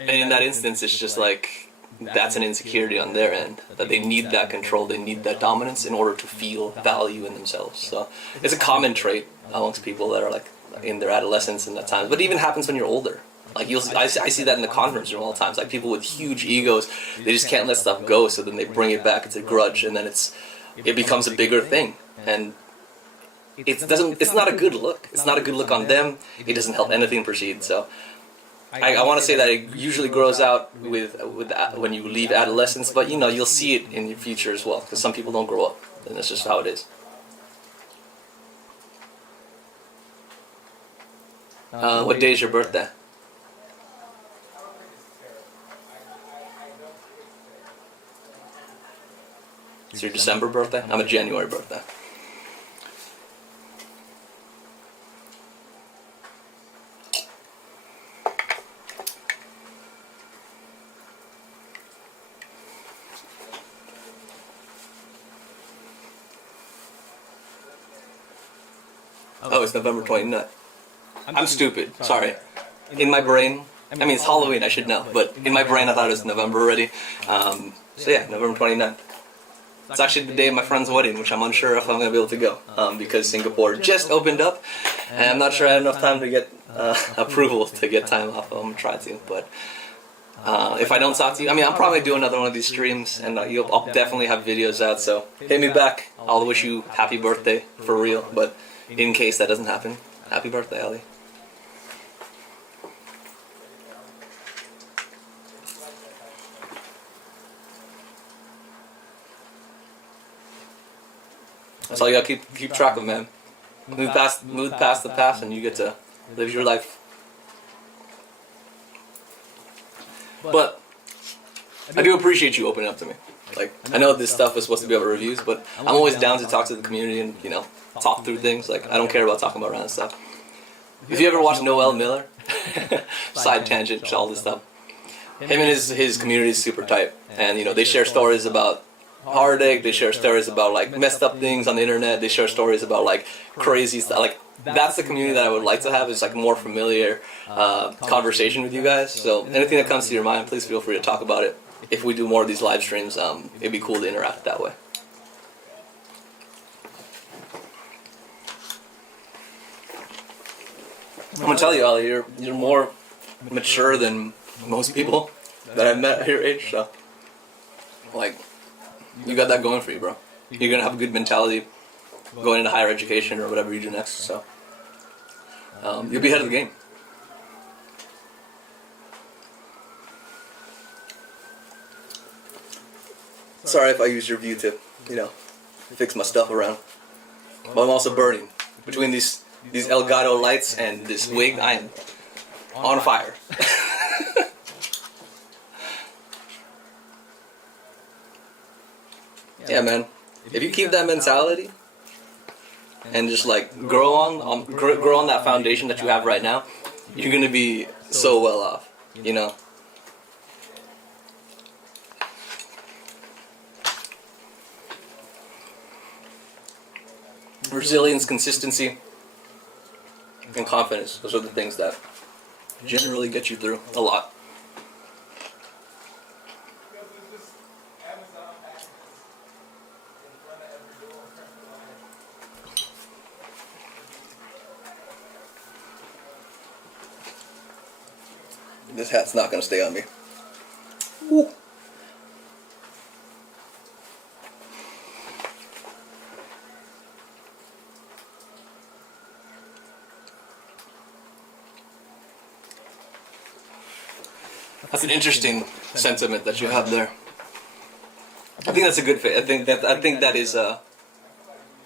in that instance, it's just like, that's an insecurity on their end, that they need that control, they need that dominance in order to feel value in themselves. So it's a common trait amongst people that are like in their adolescence and at times, but it even happens when you're older. Like I see that in the conference room all the times. Like people with huge egos, they just can't let stuff go, so then they bring it back. It's a grudge, and then it becomes a bigger thing, and it's not a good look. It's not a good look on them. It doesn't help anything proceed. So I want to say that it usually grows out with when you leave adolescence, but you know, you'll see it in your future as well, because some people don't grow up, and that's just how it is. What day is your birthday? It's your December birthday? I'm a January birthday. Oh, it's November 29th. I'm stupid. Sorry. In my brain, I mean, it's Halloween, I should know, but in my brain I thought it was November already. So yeah, November 29th. It's actually the day of my friend's wedding, which I'm unsure if I'm going to be able to go, because Singapore just opened up, and I'm not sure I have enough time to get approval to get time off. I'm going to try to, but if I don't talk to you, I mean, I'll probably do another one of these streams, and I'll definitely have videos out, so hit me back. I'll wish you happy birthday, for real, but in case that doesn't happen, happy birthday, Ali. That's all you gotta keep track of, man. Move past the past, and you get to live your life. But I do appreciate you opening up to me. Like, I know this stuff is supposed to be about reviews, but I'm always down to talk to the community and, you know, talk through things. Like, I don't care about talking about random stuff. If you ever watch Noel Miller, side tangent, all this stuff, him and his community is super tight, and you know, they share stories about heartache, they share stories about like messed up things on the internet, they share stories about like crazy stuff. Like, that's the community that I would like to have, is like more familiar conversation with you guys. So anything that comes to your mind, please feel free to talk about it. If we do more of these live streams, it'd be cool to interact that way. I'm gonna tell you, Ali, you're more mature than most people that I've met at your age, so like, you got that going for you, bro. You're gonna have a good mentality going into higher education or whatever you do next, so you'll be ahead of the game. Sorry if I use your view to, you know, fix my stuff around. But I'm also burning. Between these Elgato lights and this wig, I am on fire. Yeah, man. If you keep that mentality and just like grow on that foundation that you have right now, you're gonna be so well off, you know. Resilience, consistency, and confidence. Those are the things that generally get you through a lot. This hat's not going to stay on me. Woo. That's an interesting sentiment that you have there. I think that's a good. I think that is I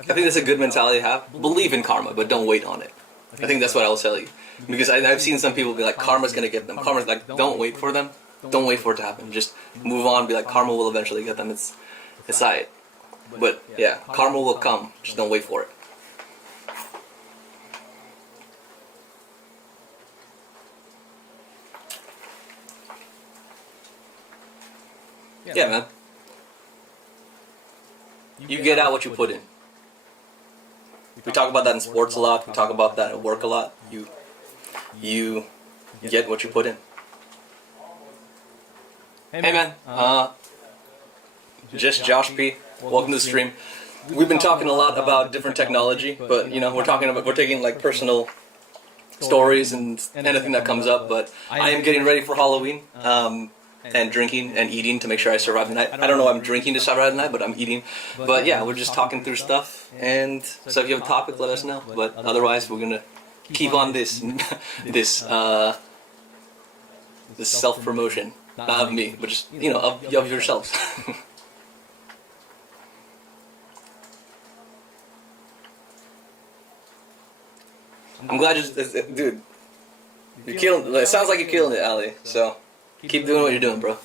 think that's a good mentality to have. Believe in karma, but don't wait on it. I think that's what I'll tell you. Because I've seen some people be like, karma's gonna get them. Karma's like, don't wait for them. Don't wait for it to happen. Just move on. Be like, karma will eventually get them. It's alright. But yeah, karma will come. Just don't wait for it. Yeah, man. You get out what you put in. We talk about that in sports a lot. We talk about that at work a lot. You get what you put in. Hey, man. Just Josh P. Welcome to the stream. We've been talking a lot about different technology, but you know, we're taking like personal stories and anything that comes up. But I am getting ready for Halloween. And drinking and eating to make sure I survive the night. I don't know if I'm drinking to survive the night, but I'm eating. But yeah, we're just talking through stuff. And so if you have a topic, let us know. But otherwise, we're gonna keep on this self-promotion. Not of me, but just, you know, of yourselves. I'm glad dude, you're killing it. It sounds like you're killing it, Ali. So keep doing what you're doing, bro.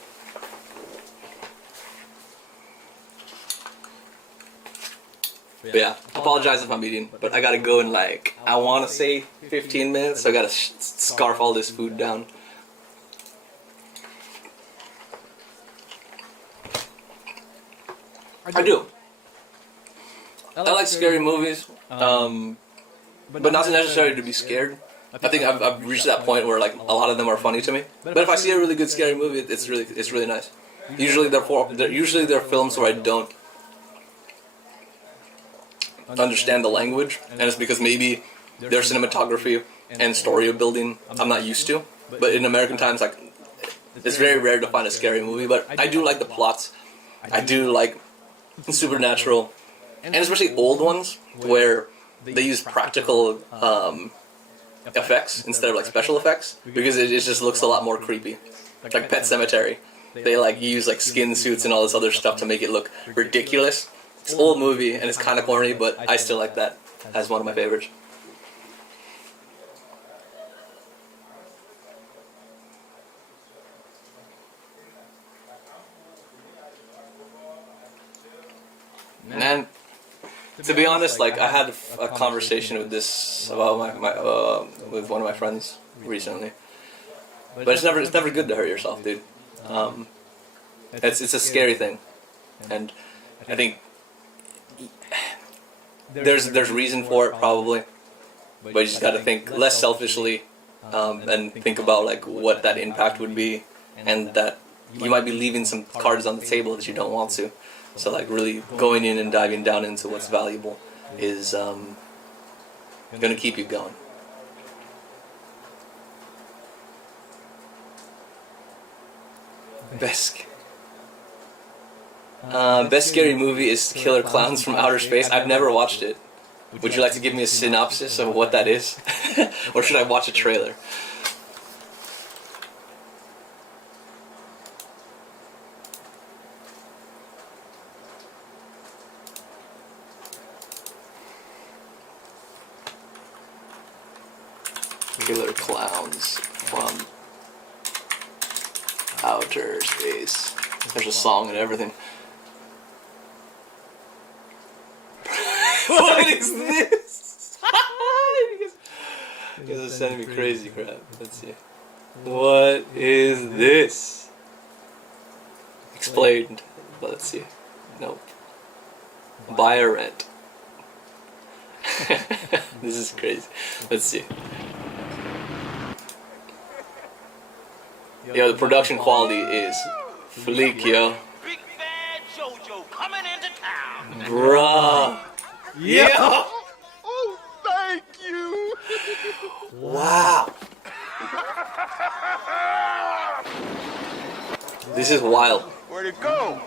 But yeah, apologize if I'm eating, but I gotta go in like, I wanna say 15 minutes, so I gotta scarf all this food down. I do. I like scary movies, but not necessarily to be scared. I think I've reached that point where like a lot of them are funny to me. But if I see a really good scary movie, it's really nice. Usually they're films where I don't understand the language, and it's because maybe their cinematography and story building I'm not used to. But in American times, like it's very rare to find a scary movie. But I do like the plots. I do like supernatural, and especially old ones where they use practical effects instead of like special effects, because it just looks a lot more creepy. Like Pet Sematary, they like use like skin suits and all this other stuff to make it look ridiculous. It's an old movie and it's kind of corny, but I still like that as one of my favorites. And to be honest, like I had a conversation with this about with one of my friends recently, but it's never good to hurt yourself, dude. It's a scary thing, and I think there's reason for it probably, but you just got to think less selfishly, and think about like what that impact would be, and that you might be leaving some cards on the table that you don't want to. So like really going in and diving down into what's valuable is gonna keep you going. Best scary movie is Killer Clowns from Outer Space. I've never watched it. Would you like to give me a synopsis of what that is? Or should I watch a trailer? Killer Clowns from Outer Space. There's a song and everything. What is this? You guys are sending me crazy crap. Let's see. What is this? Explained. But let's see. Nope. Buy or rent. This is crazy. Let's see. Yo, the production quality is fleek, yo. Big bad JoJo coming into town. Bruh. Yeah. Oh, thank you. Wow. This is wild. Where'd it go?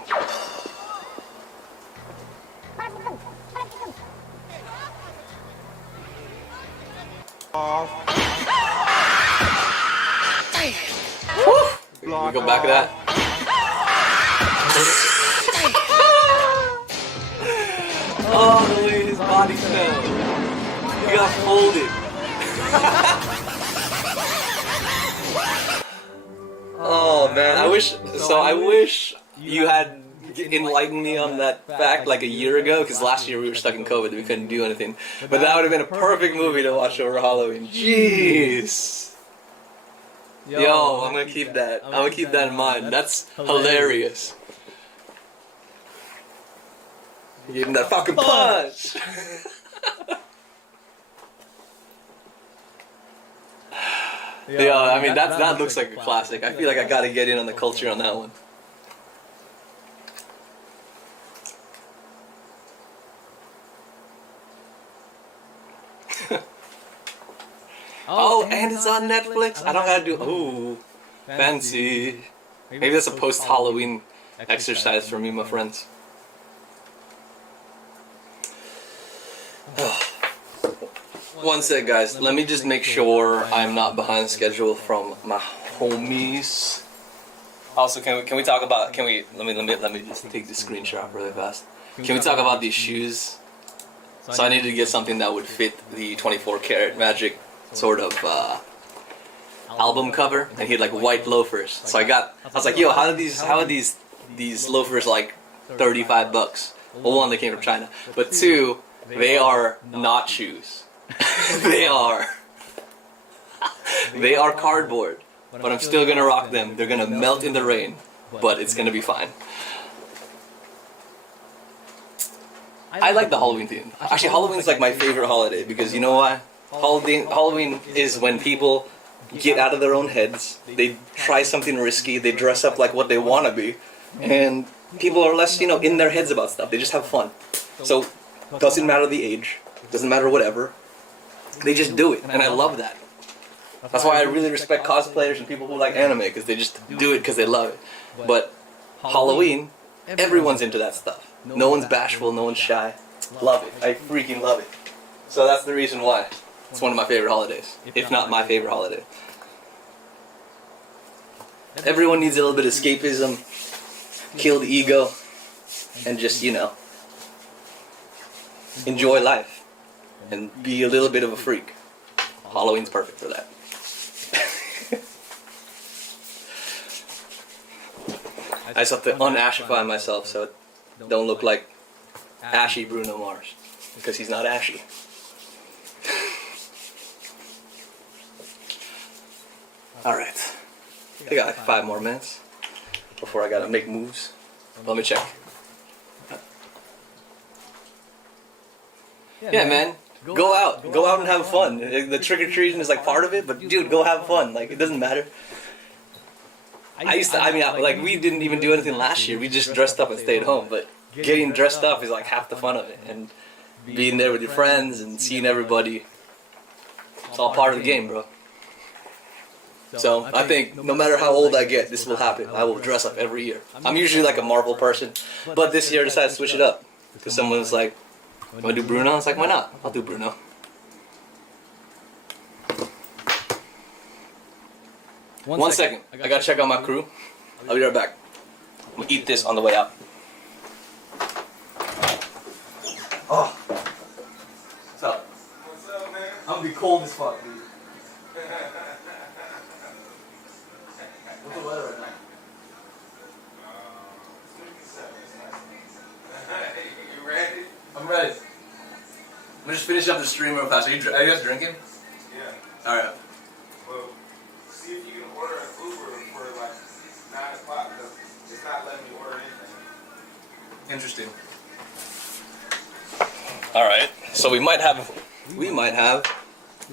We go back to that. Oh, the way his body fell. He got folded. Oh man, I wish you had enlightened me on that fact like a year ago, because last year we were stuck in COVID and we couldn't do anything. But that would have been a perfect movie to watch over Halloween. Jeez. Yo, I'm gonna keep that. I'm gonna keep that in mind. That's hilarious. You gave him that fucking punch. Yeah, I mean that looks like a classic. I feel like I gotta get in on the culture on that one. Oh, and it's on Netflix. I don't gotta do. Ooh, fancy. Maybe that's a post-Halloween exercise for me and my friends. One sec, guys. Let me just make sure I'm not behind schedule from my homies. Also, can we talk about? Let me just take this screenshot really fast. Can we talk about these shoes? So I needed to get something that would fit the 24 karat magic sort of album cover, and he had like white loafers. So I was like, yo, how are these loafers like $35? Well, one, they came from China, but two, They are not shoes. They are. They are cardboard. But I'm still gonna rock them. They're gonna melt in the rain. But it's gonna be fine. I like the Halloween theme. Actually, Halloween's like my favorite holiday because you know why? Halloween is when people get out of their own heads. They try something risky. They dress up like what they want to be, and people are less, in their heads about stuff. They just have fun. So, doesn't matter the age, doesn't matter whatever. They just do it, and I love that. That's why I really respect cosplayers and people who like anime because they just do it because they love it. But Halloween, everyone's into that stuff. No one's bashful, no one's shy. Love it. I freaking love it. So that's the reason why. It's one of my favorite holidays, if not my favorite holiday. Everyone needs a little bit of escapism, kill the ego, and just, enjoy life and be a little bit of a freak. Halloween's perfect for that. I just have to unashify myself so it don't look like ashy Bruno Mars, because he's not ashy. Alright, I got like 5 more minutes before I gotta make moves. Let me check. Yeah, man, go out and have fun. The trick-or-treating is like part of it, but dude, go have fun. Like, it doesn't matter. We didn't even do anything last year. We just dressed up and stayed home, but getting dressed up is like half the fun of it. And being there with your friends and seeing everybody, it's all part of the game, bro. So I think no matter how old I get, this will happen. I will dress up every year. I'm usually like a Marvel person, but this year I decided to switch it up. Because someone was like, "Want to do Bruno?" I was like, "Why not? I'll do Bruno." One second. I gotta check on my crew. I'll be right back. I'm gonna eat this on the way out. Oh. What's up? What's up, man? I'm gonna be cold as fuck, dude. What's the weather right now? You ready? I'm ready. I'm gonna just finish up the stream real fast. Are you guys drinking? Yeah. Alright. Well, see if you can order an Uber for like 9 o'clock because it's not letting me order anything. Interesting. Alright. So we might have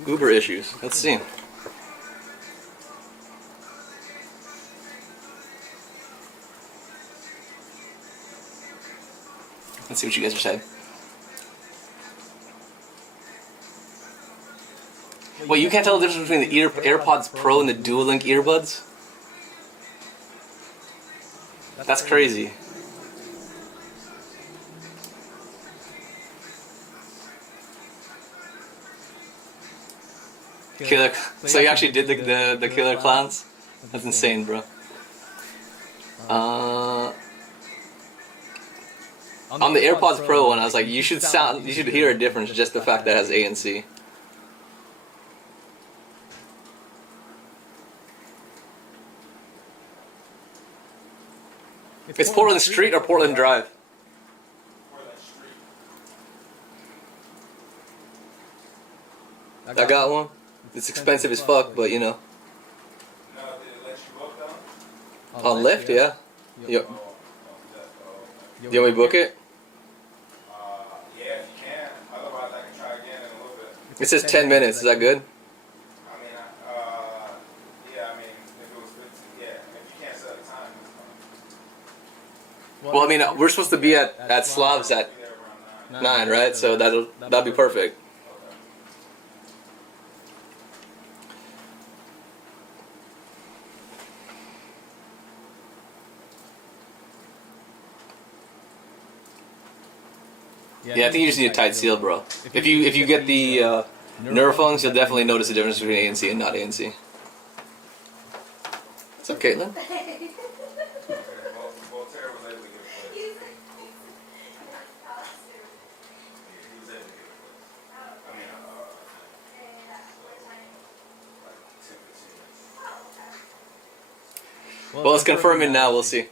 Uber issues. Let's see. Let's see what you guys are saying. Wait, you can't tell the difference between the AirPods Pro and the Dual Link earbuds? That's crazy. Killer. So you actually did the Killer Clowns? That's insane, bro. On the AirPods Pro one, I was like, you should hear a difference, just the fact that it has ANC. It's Portland Street or Portland Drive? Portland Street. I got one. It's expensive as fuck, but you know. No, did it let you book though? On Lyft, yeah. You want me to book it? Yeah, if you can. Otherwise, I can try again in a little bit. It says 10 minutes. Is that good? I mean, yeah, I mean, if it was 15, yeah. If you can't set a time, it's fine. Well, I mean, we're supposed to be at Slav's at Be there around 9. 9, right? So that'll be perfect. Yeah, I think you just need a tight seal, bro. If you get the Neurophones, you'll definitely notice the difference between ANC and not ANC. What's up, Caitlin? Voltaire was able to get a place. He was able to get a place. I mean, like 10, 15 minutes. Well, let's confirm it now. We'll see.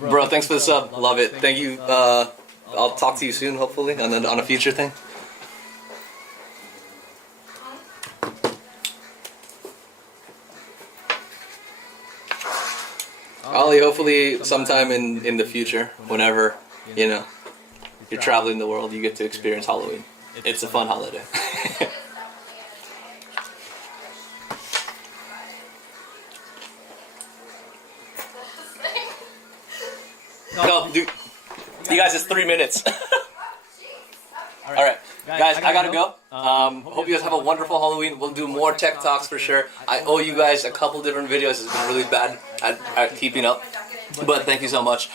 Bro, thanks for the sub. Love it. Thank you. I'll talk to you soon, hopefully, on a future thing. Ollie, hopefully sometime in the future, whenever, you know, you're traveling the world, you get to experience Halloween. It's a fun holiday. No, dude, you guys, it's 3 minutes. Alright, guys, I gotta go. Hope you guys have a wonderful Halloween. We'll do more tech talks for sure. I owe you guys a couple different videos. It's been really bad at keeping up. But thank you so much.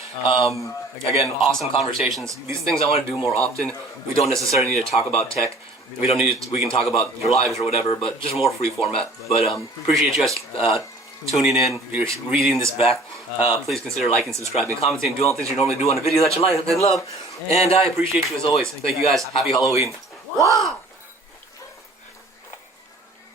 Again, awesome conversations. These things I want to do more often. We don't necessarily need to talk about tech. We don't need to, we can talk about your lives or whatever, but just more free format. But appreciate you guys tuning in. If you're reading this back, please consider liking, subscribing, commenting, doing all the things you normally do on a video that you like and love. And I appreciate you as always. Thank you guys. Happy Halloween. Wow!